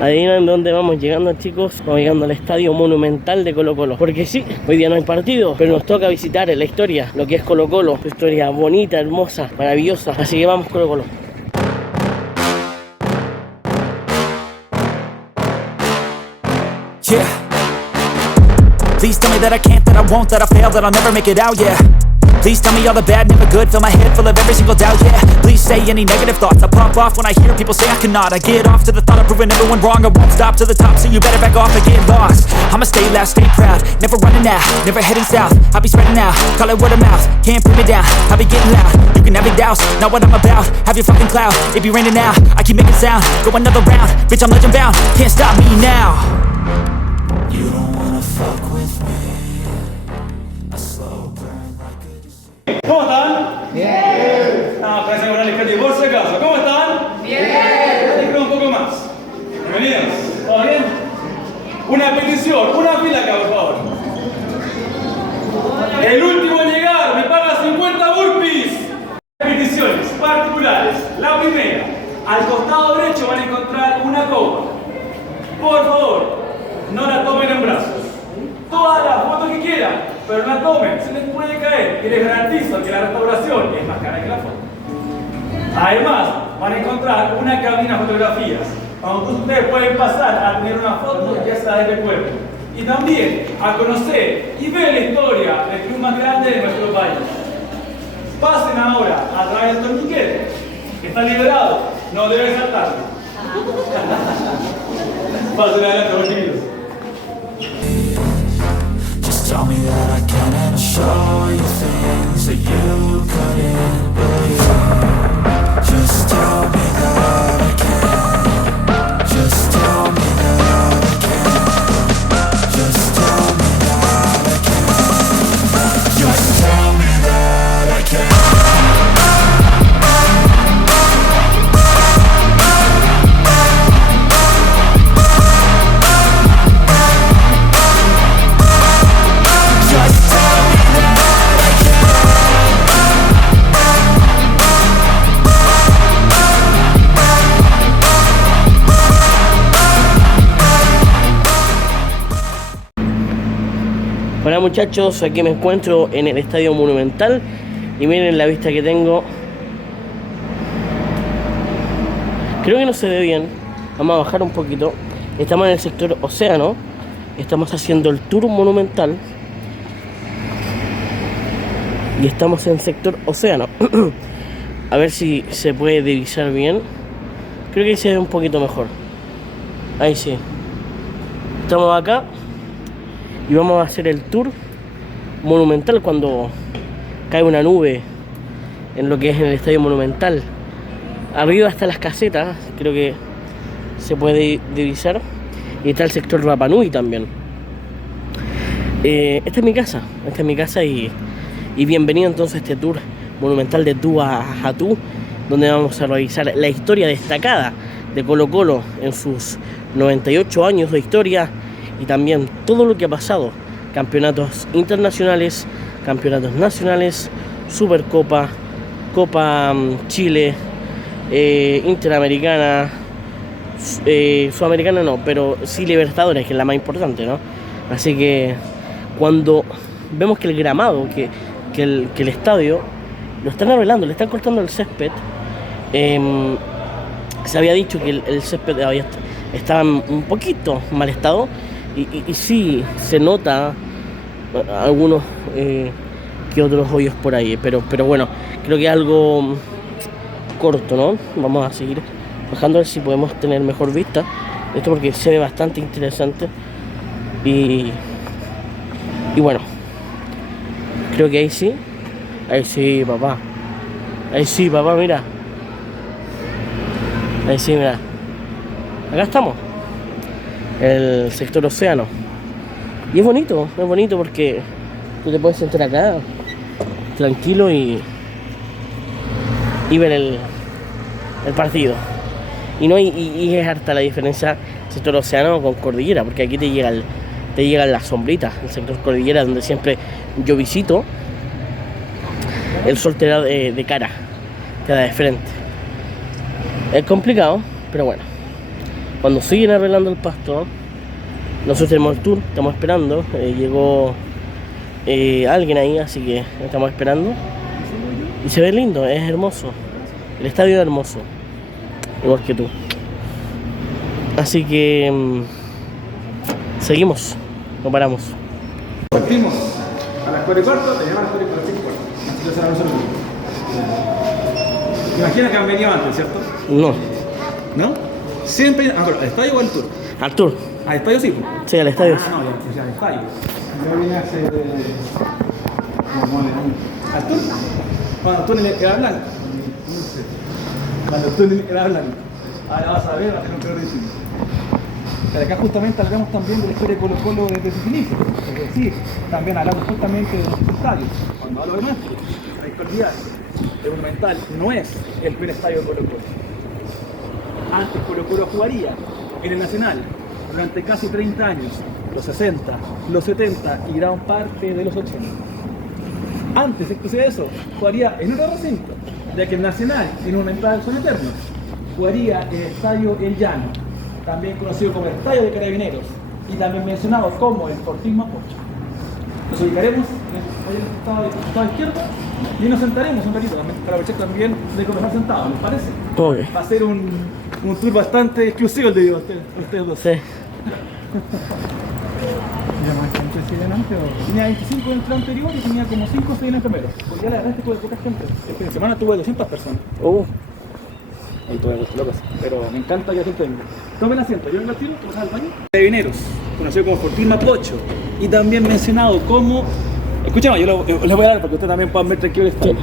Adivinan dónde vamos llegando, chicos. Vamos llegando al Estadio Monumental de Colo-Colo. Porque sí, hoy día no hay partido, pero nos toca visitar en la historia lo que es Colo-Colo. Su historia bonita, hermosa, maravillosa. Así que vamos, Colo-Colo. Yeah. Please tell me that I can't, that I won't, that I fail, that I'll never make it out, yeah. Please tell me all the bad, never good, fill my head full of every single doubt, yeah. Please say any negative thoughts, I pop off when I hear people say I cannot. I get off to the thought of proving everyone wrong, I won't stop to the top, so you better back off and get lost. I'ma stay loud, stay proud, never running out, never heading south. I'll be spreading out, call it word of mouth, can't put me down, I'll be getting loud. You can have your doubts, not what I'm about, have your fucking clout. It be raining now, I keep making sound, go another round, bitch I'm legend bound, can't stop me now. You don't wanna fuck with me. A slow burn like a... ¿Cómo están? Bien. Ah, parece que van a elegir por si acaso. ¿Cómo están? Bien. Elegir un poco más. Bienvenidos. ¿Todo bien? Una petición, una fila acá, por favor. El último en llegar me paga 50 burpees. Peticiones particulares. La primera, al costado derecho van a encontrar una copa. Por favor, no la tomen en brazos. Todas las fotos que quieran, pero no la tomen, se les puede caer. Y les garantizo que la restauración es más cara que la foto. Además, van a encontrar una cabina de fotografías, donde ustedes pueden pasar a tener una foto ya sea desde el cuerpo. Y también a conocer y ver la historia del club más grande de nuestro país. Pasen ahora a través del torniquete, que está liberado, no deben saltar. Pasen adelante, los chiquillos. Tell me that I can and I'll show you things that you couldn't believe. Just tell me that I can. Just tell me that I can. Just tell me that I can. Just tell me that I can. Hola muchachos, aquí me encuentro en el Estadio Monumental y miren la vista que tengo. Creo que no se ve bien, vamos a bajar un poquito. Estamos en el sector Océano, estamos haciendo el tour monumental y estamos en el sector Océano. A ver si se puede divisar bien. Creo que ahí se ve un poquito mejor. Ahí sí. Estamos acá y vamos a hacer el tour monumental cuando cae una nube en lo que es en el Estadio Monumental. Arriba están las casetas, creo que se puede divisar. Y está el sector Rapa Nui también. Esta es mi casa y bienvenido entonces a este tour monumental de tú a tú, donde vamos a revisar la historia destacada de Colo-Colo en sus 98 años de historia. Y también todo lo que ha pasado, campeonatos internacionales, campeonatos nacionales, Supercopa, Copa Chile, Interamericana, Sudamericana no, pero sí Libertadores, que es la más importante, ¿no? Así que cuando vemos que el gramado, que el estadio, lo están arreglando, le están cortando el césped, se había dicho que el césped estaba en un poquito mal estado. Y sí, se nota algunos que otros hoyos por ahí, pero bueno, creo que es algo corto, ¿no? Vamos a seguir bajando a ver si podemos tener mejor vista. Esto porque se ve bastante interesante. Y bueno, creo que ahí sí, papá. Ahí sí, papá, mira. Ahí sí, mira. Acá estamos. El sector Océano. Y es bonito porque tú te puedes sentar acá tranquilo y ver el partido. Y es harta la diferencia sector Océano con Cordillera, porque aquí te llegan las sombritas. El sector Cordillera, donde siempre yo visito, el sol te da de cara, te da de frente. Es complicado, pero bueno. cuando siguen arreglando el pasto, nosotros tenemos el tour, estamos esperando, llegó alguien ahí, así que estamos esperando. Y se ve lindo, es hermoso. El estadio es hermoso, igual que tú. Así que seguimos, no paramos. Partimos a las 4:15, te llaman a las 4:45. Así que será un saludo. ¿Te imaginas que han venido antes, cierto? No, ¿No? Siempre. ¿Al estadio o al tour? al tour. ¿Al estadio sí? Sí, al estadio. Ah, no, ya al estadio. Yo vine hace. ¿Al tour? Cuando el túnel era blanco. Cuando el túnel era blanco. Ahora vas a ver, va a tener un color distinto. Pero acá justamente hablamos también de la historia de Colo Colo desde sus inicios. Es decir, también hablamos justamente de los estadios. Cuando hablo de nuestro, la historia el Monumental no es el primer estadio de Colo Colo. Antes Colo Colo jugaría en el Nacional durante casi 30 años, los 60, los 70 y gran parte de los 80. Antes, exclusive de eso, jugaría en otro recinto, ya que el Nacional y el Monumental son eternos. Jugaría en el Estadio El Llano, también conocido como el Estadio de Carabineros, y también mencionado como el Fortín Mapocho. Nos ubicaremos en el costado izquierdo y nos sentaremos un ratito para aprovechar también de conversar sentados, ¿les parece? Okay. Va a ser un tour bastante exclusivo el de ustedes dos. Sí. Tenía 25 en el anterior y tenía como 5 o 6 en el primero. Porque ya la verdad es que tuve poca gente. El fin de semana tuve 200 personas. Ahí tuve locos. Pero me encanta que la gente venga. Tomen asiento, yo vengo al tiro, ¿cómo al baño? Carabineros, conocido como Fortín Mapocho. Y también mencionado como. Escuchame, yo les voy a dar para que ustedes también puedan ver tranquilo el estadio.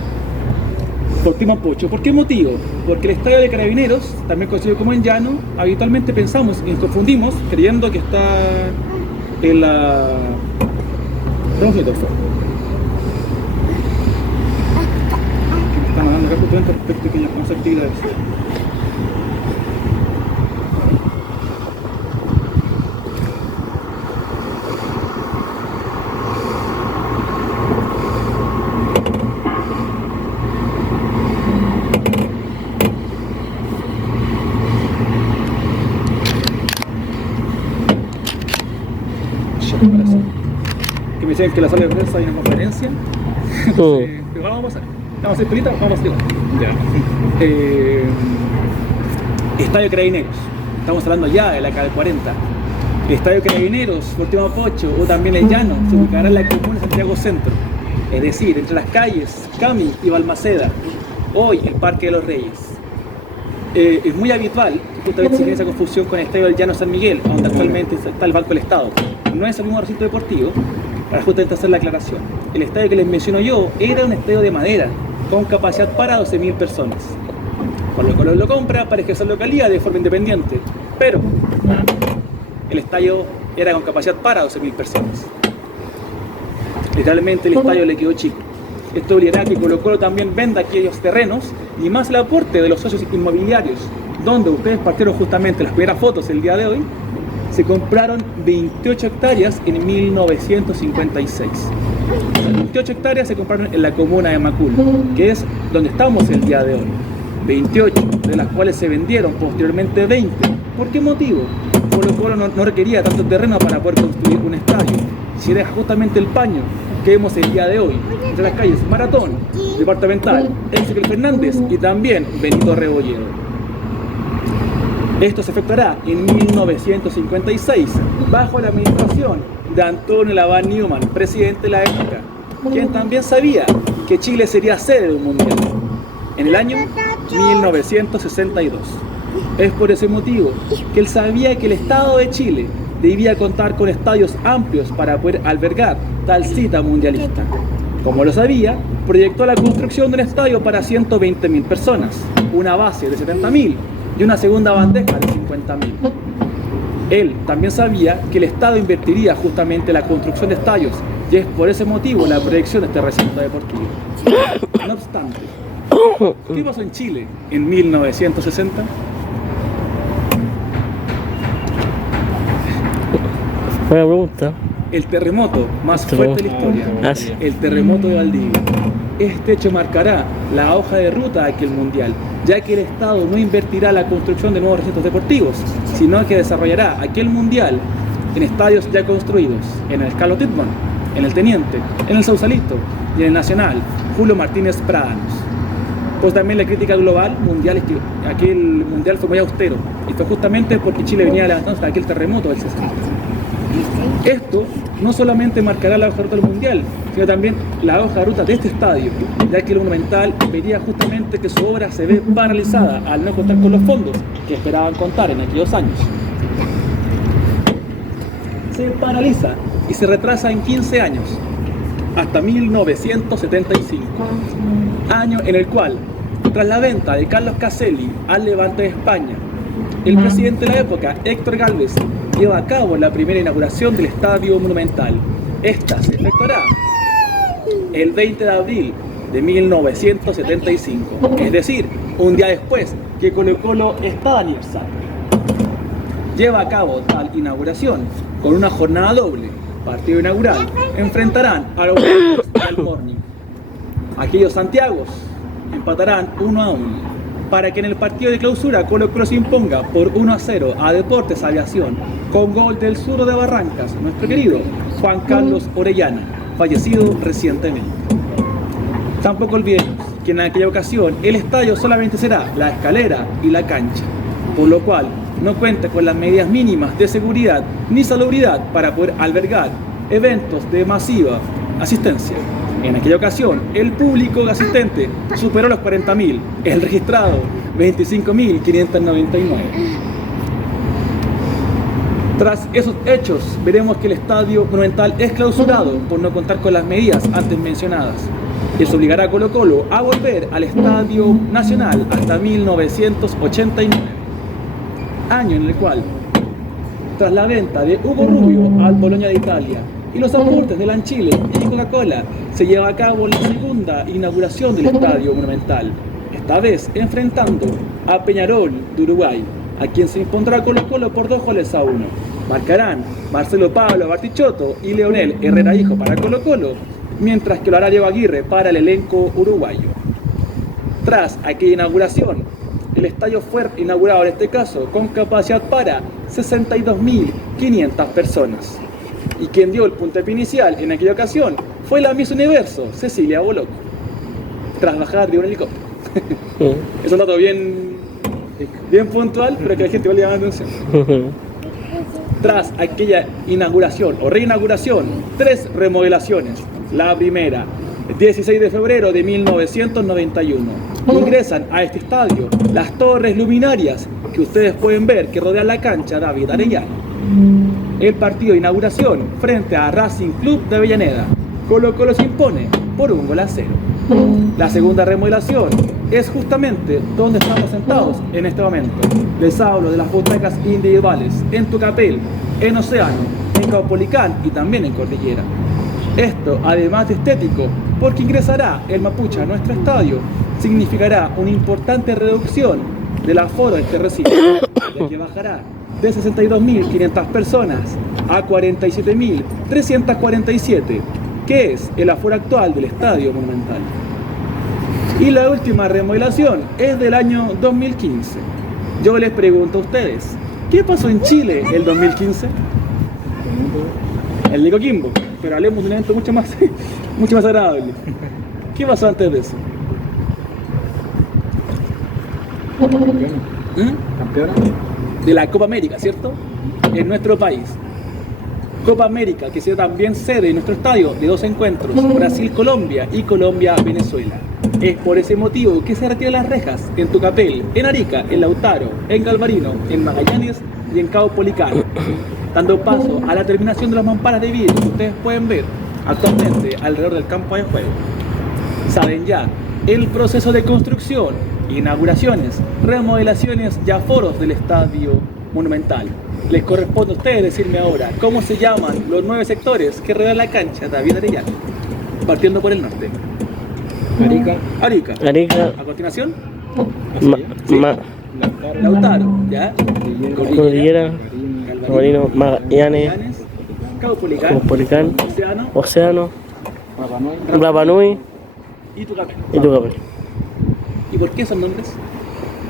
Fortín Mapocho. ¿Por qué motivo? Porque el estadio de Carabineros, también conocido como en Llano, habitualmente pensamos y nos confundimos creyendo que está en la. Estamos en el fue. Estamos dando acá justamente respecto a que ya vamos a actividades. Que me dicen que la sala de prensa hay una conferencia. Entonces, pero vamos a pasar. Vamos a hacer pelita, vamos a hacer. Ya. Estadio Carabineros. Estamos hablando ya de la calle 40. Estadio Carabineros, Fortín Mapocho o también El Llano se ubicará en la comuna de Santiago Centro. Es decir, entre las calles Cami y Balmaceda. Hoy el Parque de los Reyes. Es muy habitual que justamente se tiene esa confusión con el Estadio del Llano San Miguel, donde actualmente está el Banco del Estado. No es el mismo recinto deportivo, para justamente hacer la aclaración. El estadio que les menciono yo era un estadio de madera, con capacidad para 12.000 personas. Colo Colo lo compra para ejercer localidad de forma independiente, pero el estadio era con capacidad para 12.000 personas. Literalmente el estadio le quedó chico. Esto obligará a que Colo Colo también venda aquellos terrenos y más el aporte de los socios inmobiliarios, donde ustedes partieron justamente las primeras fotos el día de hoy. Se compraron 28 hectáreas en 1956. Las 28 hectáreas se compraron en la comuna de Macul, que es donde estamos el día de hoy. 28, de las cuales se vendieron posteriormente 20. ¿Por qué motivo? Colo Colo no requería tanto terreno para poder construir un estadio. Si deja justamente el paño que vemos el día de hoy, entre las calles Maratón, Departamental, Ezequiel Fernández y también Benito Rebolledo. Esto se efectuará en 1956, bajo la administración de Antonio Laván Newman, presidente de la época, quien también sabía que Chile sería sede de un mundial, en el año 1962. Es por ese motivo que él sabía que el Estado de Chile debía contar con estadios amplios para poder albergar tal cita mundialista. Como lo sabía, proyectó la construcción de un estadio para 120.000 personas, una base de 70.000 y una segunda bandeja de 50.000. Él también sabía que el Estado invertiría justamente en la construcción de estadios y es por ese motivo la proyección de este recinto deportivo. No obstante, ¿qué pasó en Chile en 1960? Buena pregunta. El terremoto más fuerte de la historia. Sí. El terremoto de Valdivia. Este hecho marcará la hoja de ruta de aquel mundial, ya que el Estado no invertirá la construcción de nuevos recintos deportivos, sino que desarrollará aquel mundial en estadios ya construidos, en el Carlos Titman, en el Teniente, en el Sausalito y en el Nacional Julio Martínez Prádanos. Pues también la crítica global mundial es que aquel mundial fue muy austero, y fue justamente porque Chile venía levantándose de aquel terremoto del 60. Esto no solamente marcará la hoja de ruta del mundial, sino también la hoja de ruta de este estadio, ya que el Monumental vería justamente que su obra se ve paralizada al no contar con los fondos que esperaban contar en aquellos años. Se paraliza y se retrasa en 15 años, hasta 1975, año en el cual, tras la venta de Carlos Caselli al Levante de España, el presidente de la época, Héctor Gálvez, lleva a cabo la primera inauguración del Estadio Monumental. Esta se efectuará el 20 de abril de 1975, es decir, un día después que Colo-Colo está de aniversario. Lleva a cabo tal inauguración con una jornada doble. Partido inaugural, enfrentarán a los del Morning. Aquellos santiagos empatarán 1-1, para que en el partido de clausura Colo-Colo se imponga por 1-0 a Deportes Aviación, con gol del zurdo de Barrancas, nuestro querido Juan Carlos Orellana, fallecido recientemente. Tampoco olvidemos que en aquella ocasión el estadio solamente será la escalera y la cancha, por lo cual no cuenta con las medidas mínimas de seguridad ni salubridad para poder albergar eventos de masiva asistencia. En aquella ocasión, el público asistente superó los 40.000, el registrado 25.599. Tras esos hechos, veremos que el Estadio Monumental es clausurado por no contar con las medidas antes mencionadas. Eso obligará a Colo-Colo a volver al Estadio Nacional hasta 1989, año en el cual, tras la venta de Hugo Rubio al Bologna de Italia y los aportes de Lanchile y Coca-Cola, se lleva a cabo la segunda inauguración del Estadio Monumental, esta vez enfrentando a Peñarol de Uruguay, a quien se impondrá Colo-Colo por 2-1. Marcarán Marcelo Pablo Bartichotto y Leonel Herrera Hijo para Colo-Colo, mientras que lo hará Diego Aguirre para el elenco uruguayo. Tras aquella inauguración, el estadio fue inaugurado en este caso con capacidad para 62.500 personas. Y quien dio el puntapié inicial en aquella ocasión fue la Miss Universo, Cecilia Boloco, tras bajar de un helicóptero. Es un dato bien puntual, pero que la gente va a llamar la atención. Tras aquella inauguración o reinauguración, 3 remodelaciones. La primera, 16 de febrero de 1991. Ingresan a este estadio las torres luminarias que ustedes pueden ver que rodean la cancha David Arellano. El partido de inauguración frente a Racing Club de Avellaneda. Colo-Colo se impone por 1-0. La segunda remodelación es justamente donde estamos sentados en este momento. Les hablo de las butacas individuales en Tucapel, en Océano, en Caupolicán y también en Cordillera. Esto, además de estético, porque ingresará el mapuche a nuestro estadio, significará una importante reducción del aforo de este recinto, ya que bajará de 62.500 personas a 47.347, que es el aforo actual del Estadio Monumental. Y la última remodelación es del año 2015. Yo les pregunto a ustedes, ¿qué pasó en Chile el 2015? El de Coquimbo, pero hablemos de un evento mucho más agradable. ¿Qué pasó antes de eso? Campeona de la Copa América, ¿cierto? En nuestro país. Copa América, que será también sede en nuestro estadio de 2 encuentros, Brasil-Colombia y Colombia-Venezuela. Es por ese motivo que se retiran las rejas en Tucapel, en Arica, en Lautaro, en Galvarino, en Magallanes y en Caupolicán, dando paso a la terminación de las mamparas de vidrio que ustedes pueden ver actualmente alrededor del campo de juego. Saben ya el proceso de construcción, inauguraciones, remodelaciones y aforos del Estadio Monumental. Les corresponde a ustedes decirme ahora cómo se llaman los 9 sectores que rodean la cancha David Arellano, partiendo por el norte. Arica. A continuación, Lautaro, ¿ya? Cordillera, Galvarino, Magallanes, Caupolicán, Océano, Rapa Nui, y Tucapel. Y Tucapel. ¿Y por qué esos nombres?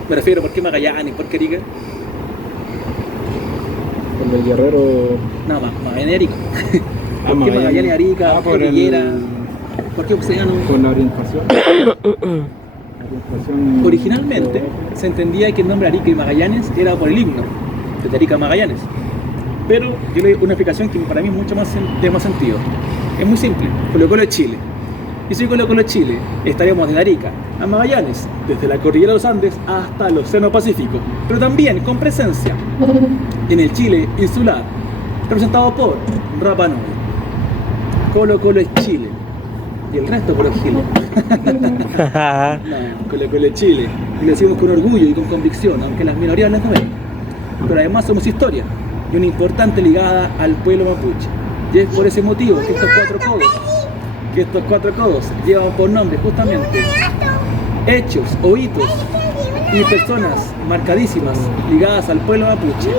Me refiero, ¿por qué Magallanes? ¿Por qué Arica? Con el guerrero. No, Magallanes y Arica. Ah, ¿Por qué Magallanes y Arica? por Cordillera. el- ¿Por qué Océano? Con la orientación. Orientación- Originalmente se entendía que el nombre Arica y Magallanes era por el himno de Arica a Magallanes. Pero yo le doy una explicación que para mí es mucho más de más sentido. Es muy simple. Colo-Colo es Chile. Y si Colo-Colo es Chile, estaríamos de Arica a Magallanes, desde la cordillera de los Andes hasta el Océano Pacífico, pero también con presencia en el Chile insular, representado por Rapa Nui. Colo-Colo es Chile. Y el resto por Chile. No, Colo-Colo es Chile. Y lo decimos con orgullo y con convicción, aunque las minorías les duelen. Pero además somos historia y una importante ligada al pueblo mapuche. Y es por ese motivo que estos cuatro codos llevan por nombre justamente hechos o hitos y personas marcadísimas ligadas al pueblo mapuche,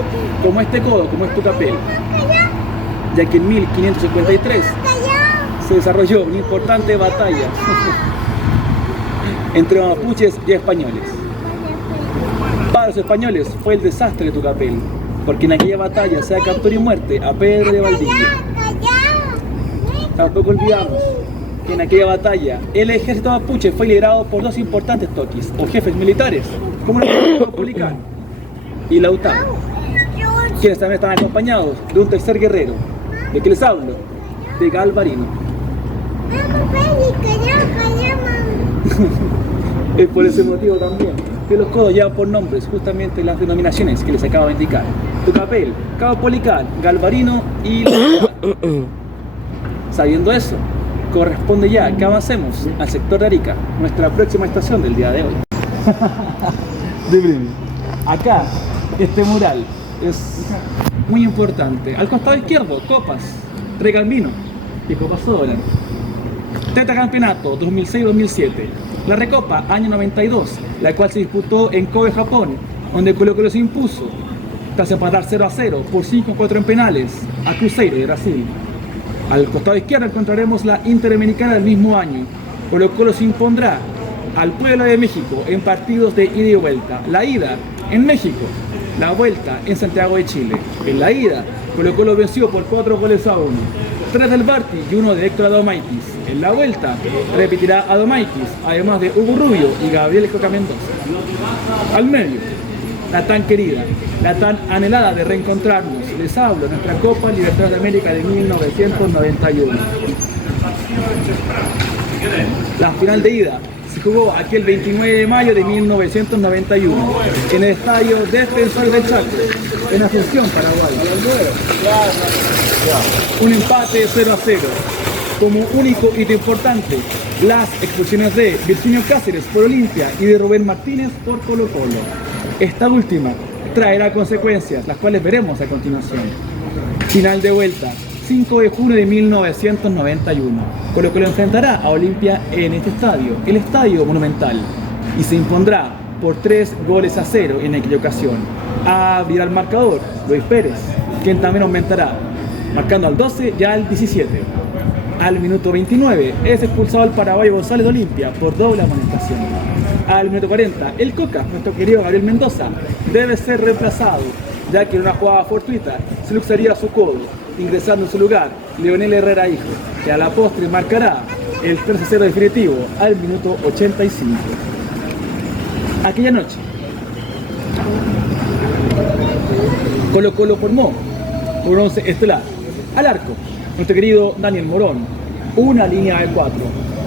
como este codo, como es Tucapel, ya que en 1553 se desarrolló una importante batalla entre mapuches y españoles. Para los españoles fue el desastre de Tucapel, porque en aquella batalla se capturó y muerte a Pedro de Valdivia. Tampoco olvidamos que en aquella batalla el ejército mapuche fue liderado por dos importantes toquis o jefes militares, como el Policán y Lautaro, quienes también estaban acompañados de un tercer guerrero, de que les hablo, de Galvarino. Es por ese motivo también que los codos llevan por nombres justamente las denominaciones que les acabo de indicar: Tucapel, Cabo Policán, Galvarino y Lautaro. Sabiendo eso, corresponde ya que avancemos al sector de Arica, nuestra próxima estación del día de hoy. De breve. Acá, este mural es muy importante. Al costado izquierdo, copas, Regalmino y copas Sodolan. Tetracampeonato 2006-2007. La Recopa año 92, la cual se disputó en Kobe, Japón, donde Colo-Colo se impuso tras empatar 0-0 por 5-4 en penales a Cruzeiro de Brasil. Al costado izquierdo encontraremos la Interamericana del mismo año. Colo-Colo se impondrá al pueblo de México en partidos de ida y vuelta. La ida en México, la vuelta en Santiago de Chile. En la ida, Colo-Colo venció por 4-1, 3 del Barty y 1 de Héctor Adomaitis. En la vuelta, repetirá Adomaitis, además de Hugo Rubio y Gabriel Coca Mendoza. Al medio, la tan querida, la tan anhelada de reencontrarnos. Les hablo de nuestra Copa Libertadores de América de 1991. La final de ida se jugó aquel 29 de mayo de 1991 en el estadio Defensor del Chaco, en Asunción, Paraguay. Un empate 0-0. Como único hito importante, las expulsiones de Virginio Cáceres por Olimpia y de Rubén Martínez por Colo-Colo. Esta última traerá consecuencias, las cuales veremos a continuación. Final de vuelta, 5 de junio de 1991. Colo-Colo enfrentará a Olimpia en este estadio, el Estadio Monumental, y se impondrá por 3-0 en aquella ocasión. Abrirá el marcador Luis Pérez, quien también aumentará, marcando al 12 y al 17. Al minuto 29 es expulsado el paraguayo González de Olimpia por doble amonestación. Al minuto 40, el Coca, nuestro querido Gabriel Mendoza, debe ser reemplazado, ya que en una jugada fortuita se luxaría su codo, ingresando en su lugar Leonel Herrera Hijo, que a la postre marcará el 3-0 definitivo al minuto 85. Aquella noche, Colo-Colo formó un once estelar. Al arco, nuestro querido Daniel Morón, una línea de 4,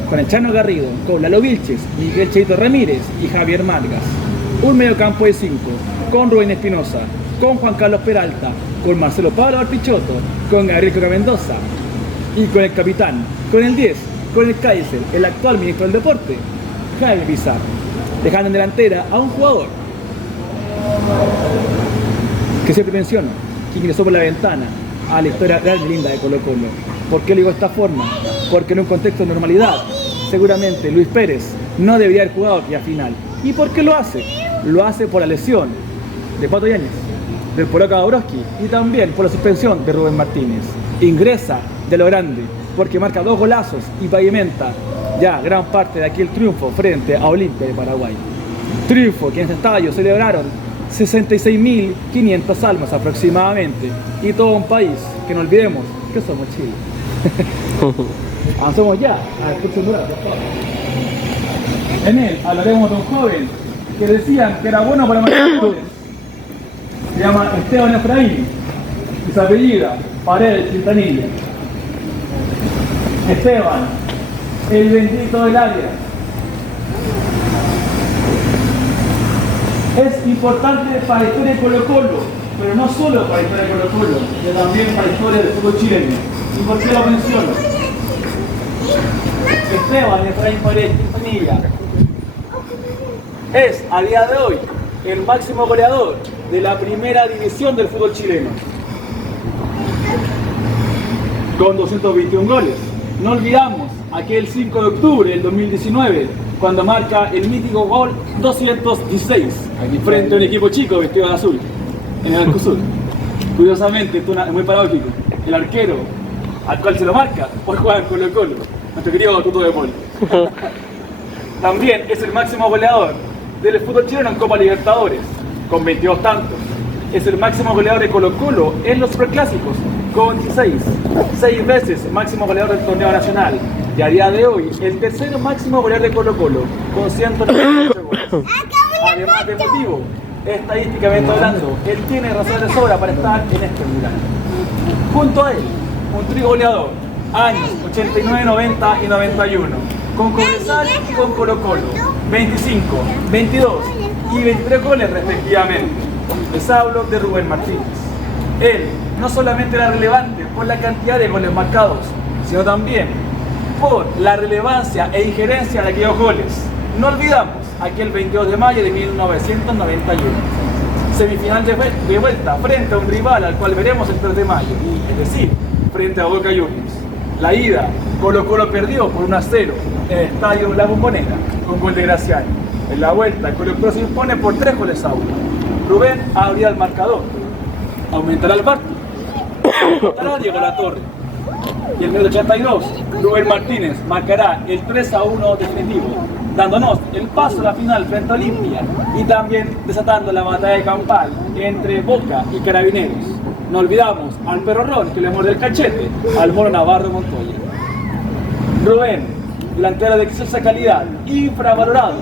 con el Chano Garrido, con Lalo Vilches, Miguel Cheito Ramírez y Javier Margas. Un mediocampo de 5, con Rubén Espinosa, con Juan Carlos Peralta, con Marcelo Pablo Barpichotto, con Gabriel Coca Mendoza y con el capitán, con el 10, con el Kaiser, el actual ministro del Deporte, Jaime Pizarro, dejando en delantera a un jugador que siempre menciono, que ingresó por la ventana a la historia real y linda de Colo-Colo. ¿Por qué lo digo de esta forma? Porque en un contexto de normalidad, seguramente Luis Pérez no debería haber jugado aquella final. ¿Y por qué lo hace? Lo hace por la lesión de Pato Yáñez, del Polaco Dabrowski y también por la suspensión de Rubén Martínez. Ingresa de lo grande, porque marca 2 golazos y pavimenta ya gran parte de aquel triunfo frente a Olimpia de Paraguay. Triunfo que en ese estadio celebraron 66.500 almas aproximadamente, y todo un país que no olvidemos que somos Chile. Avanzamos ya al próximo mural, por favor. En él hablaremos de un joven que decían que era bueno para marcar goles. Se llama Esteban Efraín y su apellida Paredes Quintanilla. Esteban, el bendito del área. Es importante para la historia de Colo-Colo, pero no solo para la historia de Colo-Colo, sino también para la historia del fútbol chileno. ¿Y por qué lo menciono? Esteban Efraín Paredes Quintanilla es, a día de hoy, el máximo goleador de la primera división del fútbol chileno, con 221 goles. No olvidamos aquel 5 de octubre del 2019, cuando marca el mítico gol 216 frente a un equipo chico vestido de azul en el Arco Sur. Curiosamente, esto es muy paradójico, el arquero al cual se lo marca hoy juega en Colo-Colo, nuestro querido Tuto de Poli. También es el máximo goleador del fútbol chileno en Copa Libertadores, con 22 tantos. Es el máximo goleador de Colo-Colo en los superclásicos, con 16. 6 veces máximo goleador del torneo nacional. Y a día de hoy, el tercer máximo goleador de Colo-Colo, con 198 goles. Además de motivo, estadísticamente hablando, él tiene razones de sobra para estar en este mural. Junto a él, un trío goleador, años 89, 90 y 91, con Cobresal y con Colo-Colo, 25, 22 y 23 goles respectivamente. Les hablo de Rubén Martínez. Él no solamente era relevante por la cantidad de goles marcados, sino también por la relevancia e injerencia de aquellos goles. No olvidamos aquel 22 de mayo de 1991, semifinal de vuelta frente a un rival al cual veremos el 3 de mayo, es decir, frente a Boca Juniors. La ida, Colo-Colo perdió por 1-0 en el estadio La Bombonera con gol de Graciani. En la vuelta, Colo-Colo se impone por 3 goles a 1. Rubén abrirá el marcador, aumentará el partido, anotará Diego Latorre. Y en el 82, Rubén Martínez marcará el 3-1 definitivo, dándonos el paso a la final frente a Olimpia y también desatando la batalla campal entre Boca y Carabineros. No olvidamos al Perro Ron, que le muerde el cachete al Moro Navarro Montoya. Rubén, delantero de excelsa calidad, infravalorado.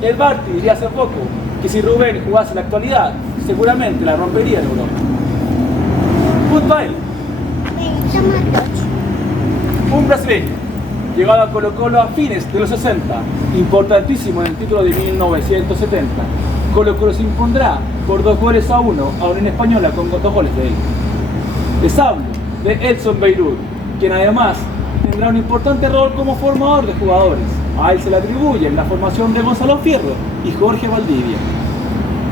El Barty diría hace poco que si Rubén jugase en la actualidad, seguramente la rompería en Europa. Junto a él, un brasileño, llegado a Colo-Colo a fines de los 60, importantísimo en el título de 1970. Colo-Colo se impondrá por 2 goles a 1 a Unión Española con 2 goles de él. Les hablo de Edson Beirut, quien además tendrá un importante rol como formador de jugadores. A él se le atribuyen la formación de Gonzalo Fierro y Jorge Valdivia.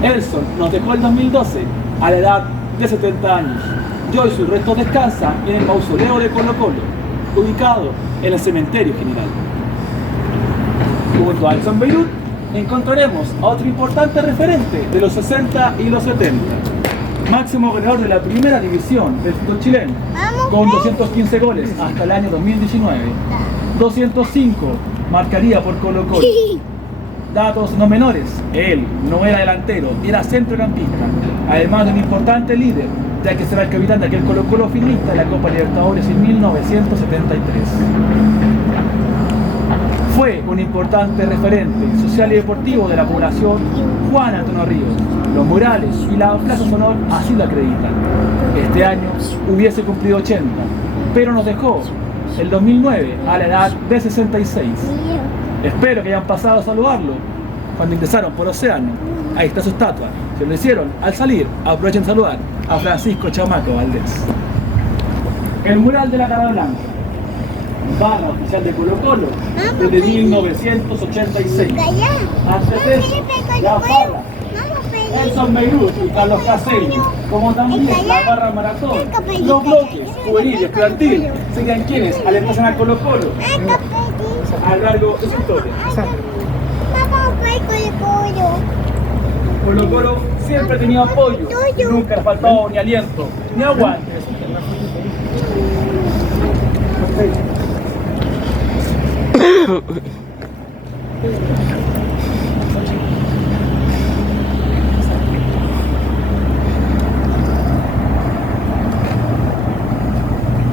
Edson nos dejó el 2012 a la edad de 70 años y hoy sus restos descansan en el mausoleo de Colo-Colo, ubicado en el cementerio general. Junto a Edson Beirut encontraremos a otro importante referente de los 60 y los 70, máximo goleador de la primera división del fútbol chileno, con 215 goles hasta el año 2019. 205 marcaría por Colo-Colo. Datos no menores, él no era delantero, era centrocampista, además de un importante líder, ya que será el capitán de aquel Colo-Colo finalista de la Copa Libertadores en 1973. Fue un importante referente social y deportivo de la población Juan Antonio Ríos. Los murales y la plaza sonor así lo acreditan. Este año hubiese cumplido 80, pero nos dejó el 2009 a la edad de 66. Espero que hayan pasado a saludarlo cuando ingresaron por Océano. Ahí está su estatua. Si lo hicieron al salir, aprovechen saludar a Francisco Chamaco Valdés. El mural de la Cara Blanca, barra oficial de Colo-Colo, desde 1986. Antecede la barra Edson Beirut y Carlos Caselli, como también la barra maratón. Los bloques juvenil y estudiantil serían quienes alentan a Colo-Colo a lo largo de su historia. Colo-Colo siempre ha tenido apoyo, nunca le ha faltado ni aliento, ni aguante.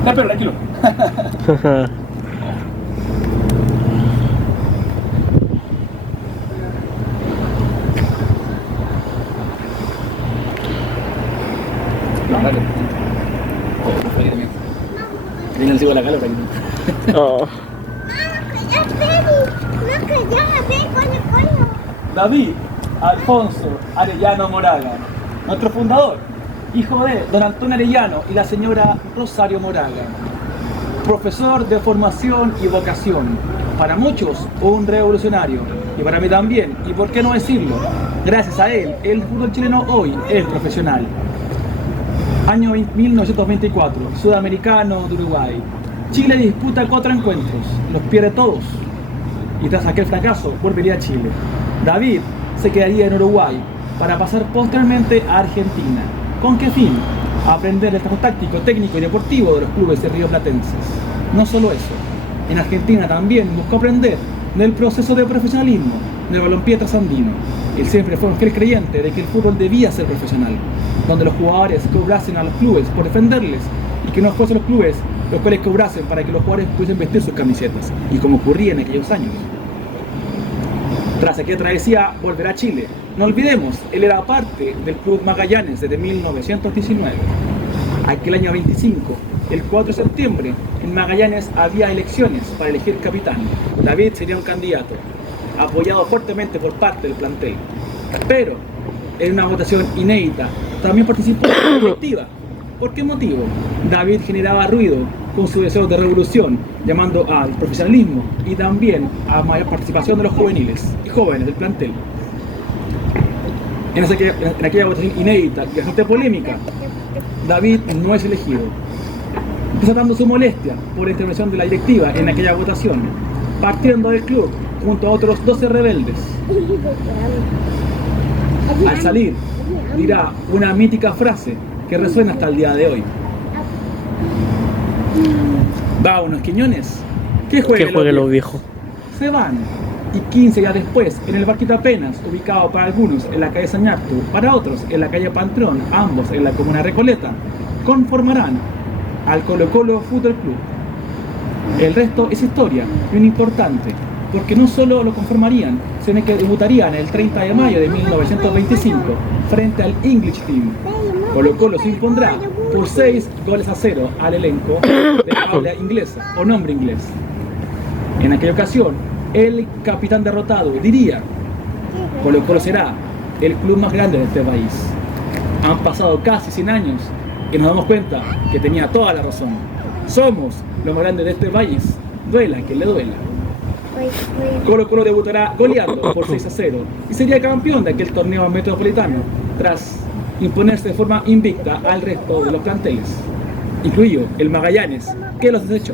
No, pero tranquilo. No, dale. Oh, fue también. Viene el cibo de la calor. Oh. David Alfonso Arellano Moraga, nuestro fundador, hijo de don Antonio Arellano y la señora Rosario Moraga, profesor de formación y vocación, para muchos un revolucionario, y para mí también, y por qué no decirlo, gracias a él, el fútbol chileno hoy es profesional. Año 1924, Sudamericano de Uruguay. Chile disputa 4 encuentros, los pierde todos, y tras aquel fracaso volvería a Chile. David se quedaría en Uruguay para pasar posteriormente a Argentina. ¿Con qué fin? Aprender el trabajo táctico, técnico y deportivo de los clubes rioplatenses. No solo eso, en Argentina también buscó aprender del proceso de profesionalismo del balompié trasandino. Él siempre fue un fiel creyente de que el fútbol debía ser profesional, donde los jugadores cobrasen a los clubes por defenderles y que no fuesen los clubes los cuales cobrasen para que los jugadores pudiesen vestir sus camisetas, y como ocurría en aquellos años. Tras aquella travesía, volverá a Chile. No olvidemos, él era parte del Club Magallanes desde 1919. Aquel año 25, el 4 de septiembre, en Magallanes había elecciones para elegir capitán. David sería un candidato, apoyado fuertemente por parte del plantel. Pero, en una votación inédita, también participó en la directiva. ¿Por qué motivo? David generaba ruido con su deseo de revolución, llamando al profesionalismo y también a mayor participación de los juveniles y jóvenes del plantel. En aquella votación inédita y bastante polémica, David no es elegido, desatando su molestia por la intervención de la directiva en aquella votación, partiendo del club junto a otros 12 rebeldes. Al salir, dirá una mítica frase que resuena hasta el día de hoy. Va a unos Quiñones, que jueguen los viejos. Se van, y 15 días después, en el Barquito Apenas, ubicado para algunos en la calle Sañartu, para otros en la calle Pantrón, ambos en la comuna de Recoleta, conformarán al Colo Colo Fútbol Club. El resto es historia, y un importante, porque no solo lo conformarían, sino que debutarían el 30 de mayo de 1925 frente al English Team. Colo Colo se impondrá por 6-0 al elenco de habla inglesa o nombre inglés. En aquella ocasión, el capitán derrotado diría: Colo Colo será el club más grande de este país. Han pasado casi 100 años y nos damos cuenta que tenía toda la razón. Somos los más grandes de este país, duela quien le duela. Colo Colo debutará goleando por 6-0 y sería campeón de aquel torneo metropolitano tras imponerse de forma invicta al resto de los planteles, incluido el Magallanes, que los desechó.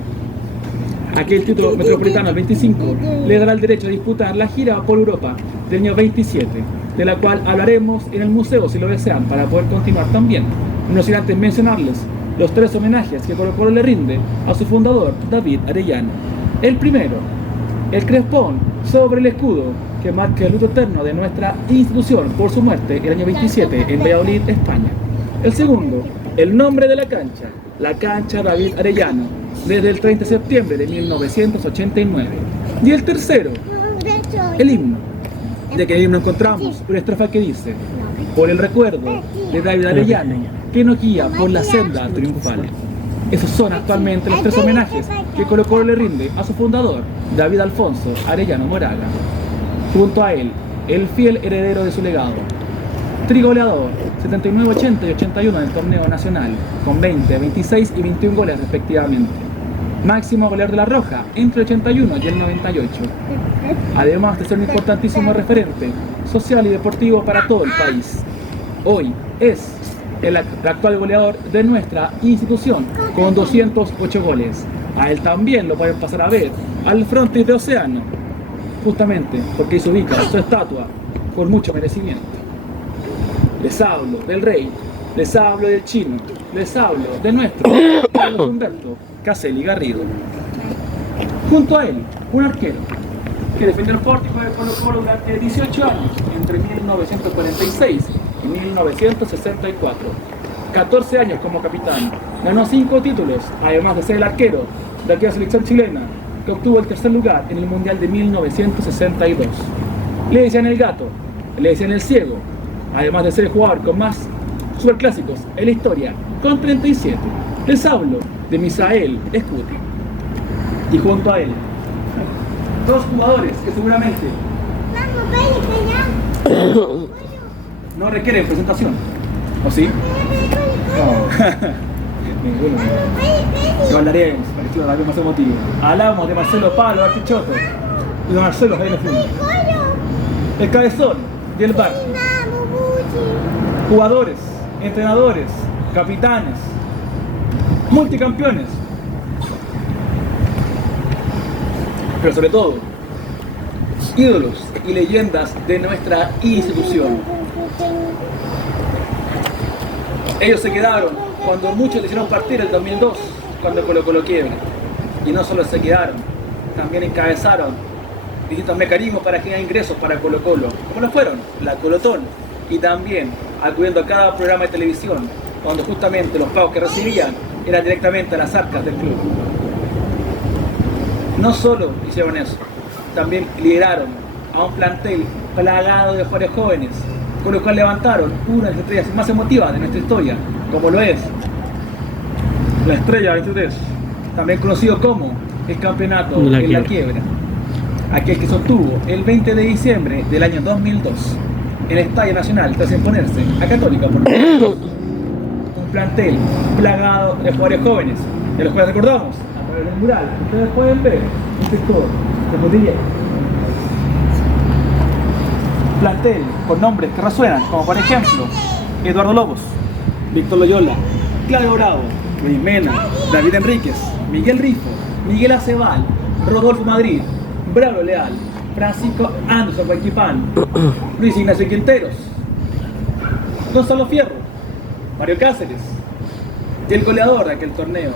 Aquel título metropolitano al 25 le dará el derecho a disputar la gira por Europa del año 27, de la cual hablaremos en el museo si lo desean para poder continuar también. No sin antes mencionarles los 3 homenajes que Colo Colo le rinde a su fundador, David Arellano. El primero, el crespón sobre el escudo que marca el luto eterno de nuestra institución por su muerte el año 27 en Valladolid, España. El segundo, el nombre de la cancha David Arellano, desde el 30 de septiembre de 1989. Y el tercero, el himno, de que ahí nos encontramos una estrofa que dice: por el recuerdo de David Arellano, que nos guía por la senda triunfal. Esos son actualmente los 3 homenajes que Colo Colo le rinde a su fundador, David Alfonso Arellano Moraga. Junto a él, el fiel heredero de su legado. Trigoleador, 79, 80 y 81 en el torneo nacional, con 20, 26 y 21 goles respectivamente. Máximo goleador de la Roja, entre el 81 y el 98. Además de ser un importantísimo referente social y deportivo para todo el país. Hoy es el actual goleador de nuestra institución, con 208 goles. A él también lo pueden pasar a ver al frontis de Océano, justamente porque ahí se ubica su estatua con mucho merecimiento. Les hablo del rey, les hablo del chino, les hablo de nuestro Carlos Humberto Caselli Garrido. Junto a él, un arquero que defendió el pórtico de Colo-Colo durante 18 años, entre 1946 y 1964. 14 años como capitán, ganó 5 títulos, además de ser el arquero de aquella selección chilena que obtuvo el tercer lugar en el Mundial de 1962. Le decían el gato, le decían el ciego, además de ser el jugador con más superclásicos en la historia, con 37. Les hablo de Misael Scuti. Y junto a él, dos jugadores que seguramente no requieren presentación. ¿O sí? No. Ninguno. Lo hablaremos, para que lo hablemos más emotivo. Hablamos de Marcelo Palo Artichoto y de Marcelo Jaime Funes. El cabezón y el bar. Jugadores, entrenadores, capitanes, multicampeones. Pero sobre todo, ídolos y leyendas de nuestra institución. Ellos se quedaron cuando muchos le hicieron partir el 2002, cuando Colo-Colo quiebra. Y no solo se quedaron, también encabezaron distintos mecanismos para generar ingresos para Colo-Colo, como lo fueron la Colotón, y también acudiendo a cada programa de televisión, donde justamente los pagos que recibían eran directamente a las arcas del club. No solo hicieron eso, también lideraron a un plantel plagado de jugadores jóvenes, con lo cual levantaron una de las estrellas más emotivas de nuestra historia, como lo es la Estrella 23, también conocido como el campeonato La en la quiebra. quiebra, aquel que se obtuvo el 20 de diciembre del año 2002 en el Estadio Nacional tras imponerse a Católica por un plantel plagado de jugadores jóvenes, de los cuales recordamos a través del mural. Ustedes pueden ver un sector de Montevideo. Plantel con nombres que resuenan, como por ejemplo Eduardo Lobos, Víctor Loyola, Claudio Bravo, Luis Mena, David Enríquez, Miguel Rifo, Miguel Acebal, Rodolfo Madrid, Bravo Leal, Francisco Anderson Huayquipán, Luis Ignacio Quinteros, Gonzalo Fierro, Mario Cáceres y el goleador de aquel torneo,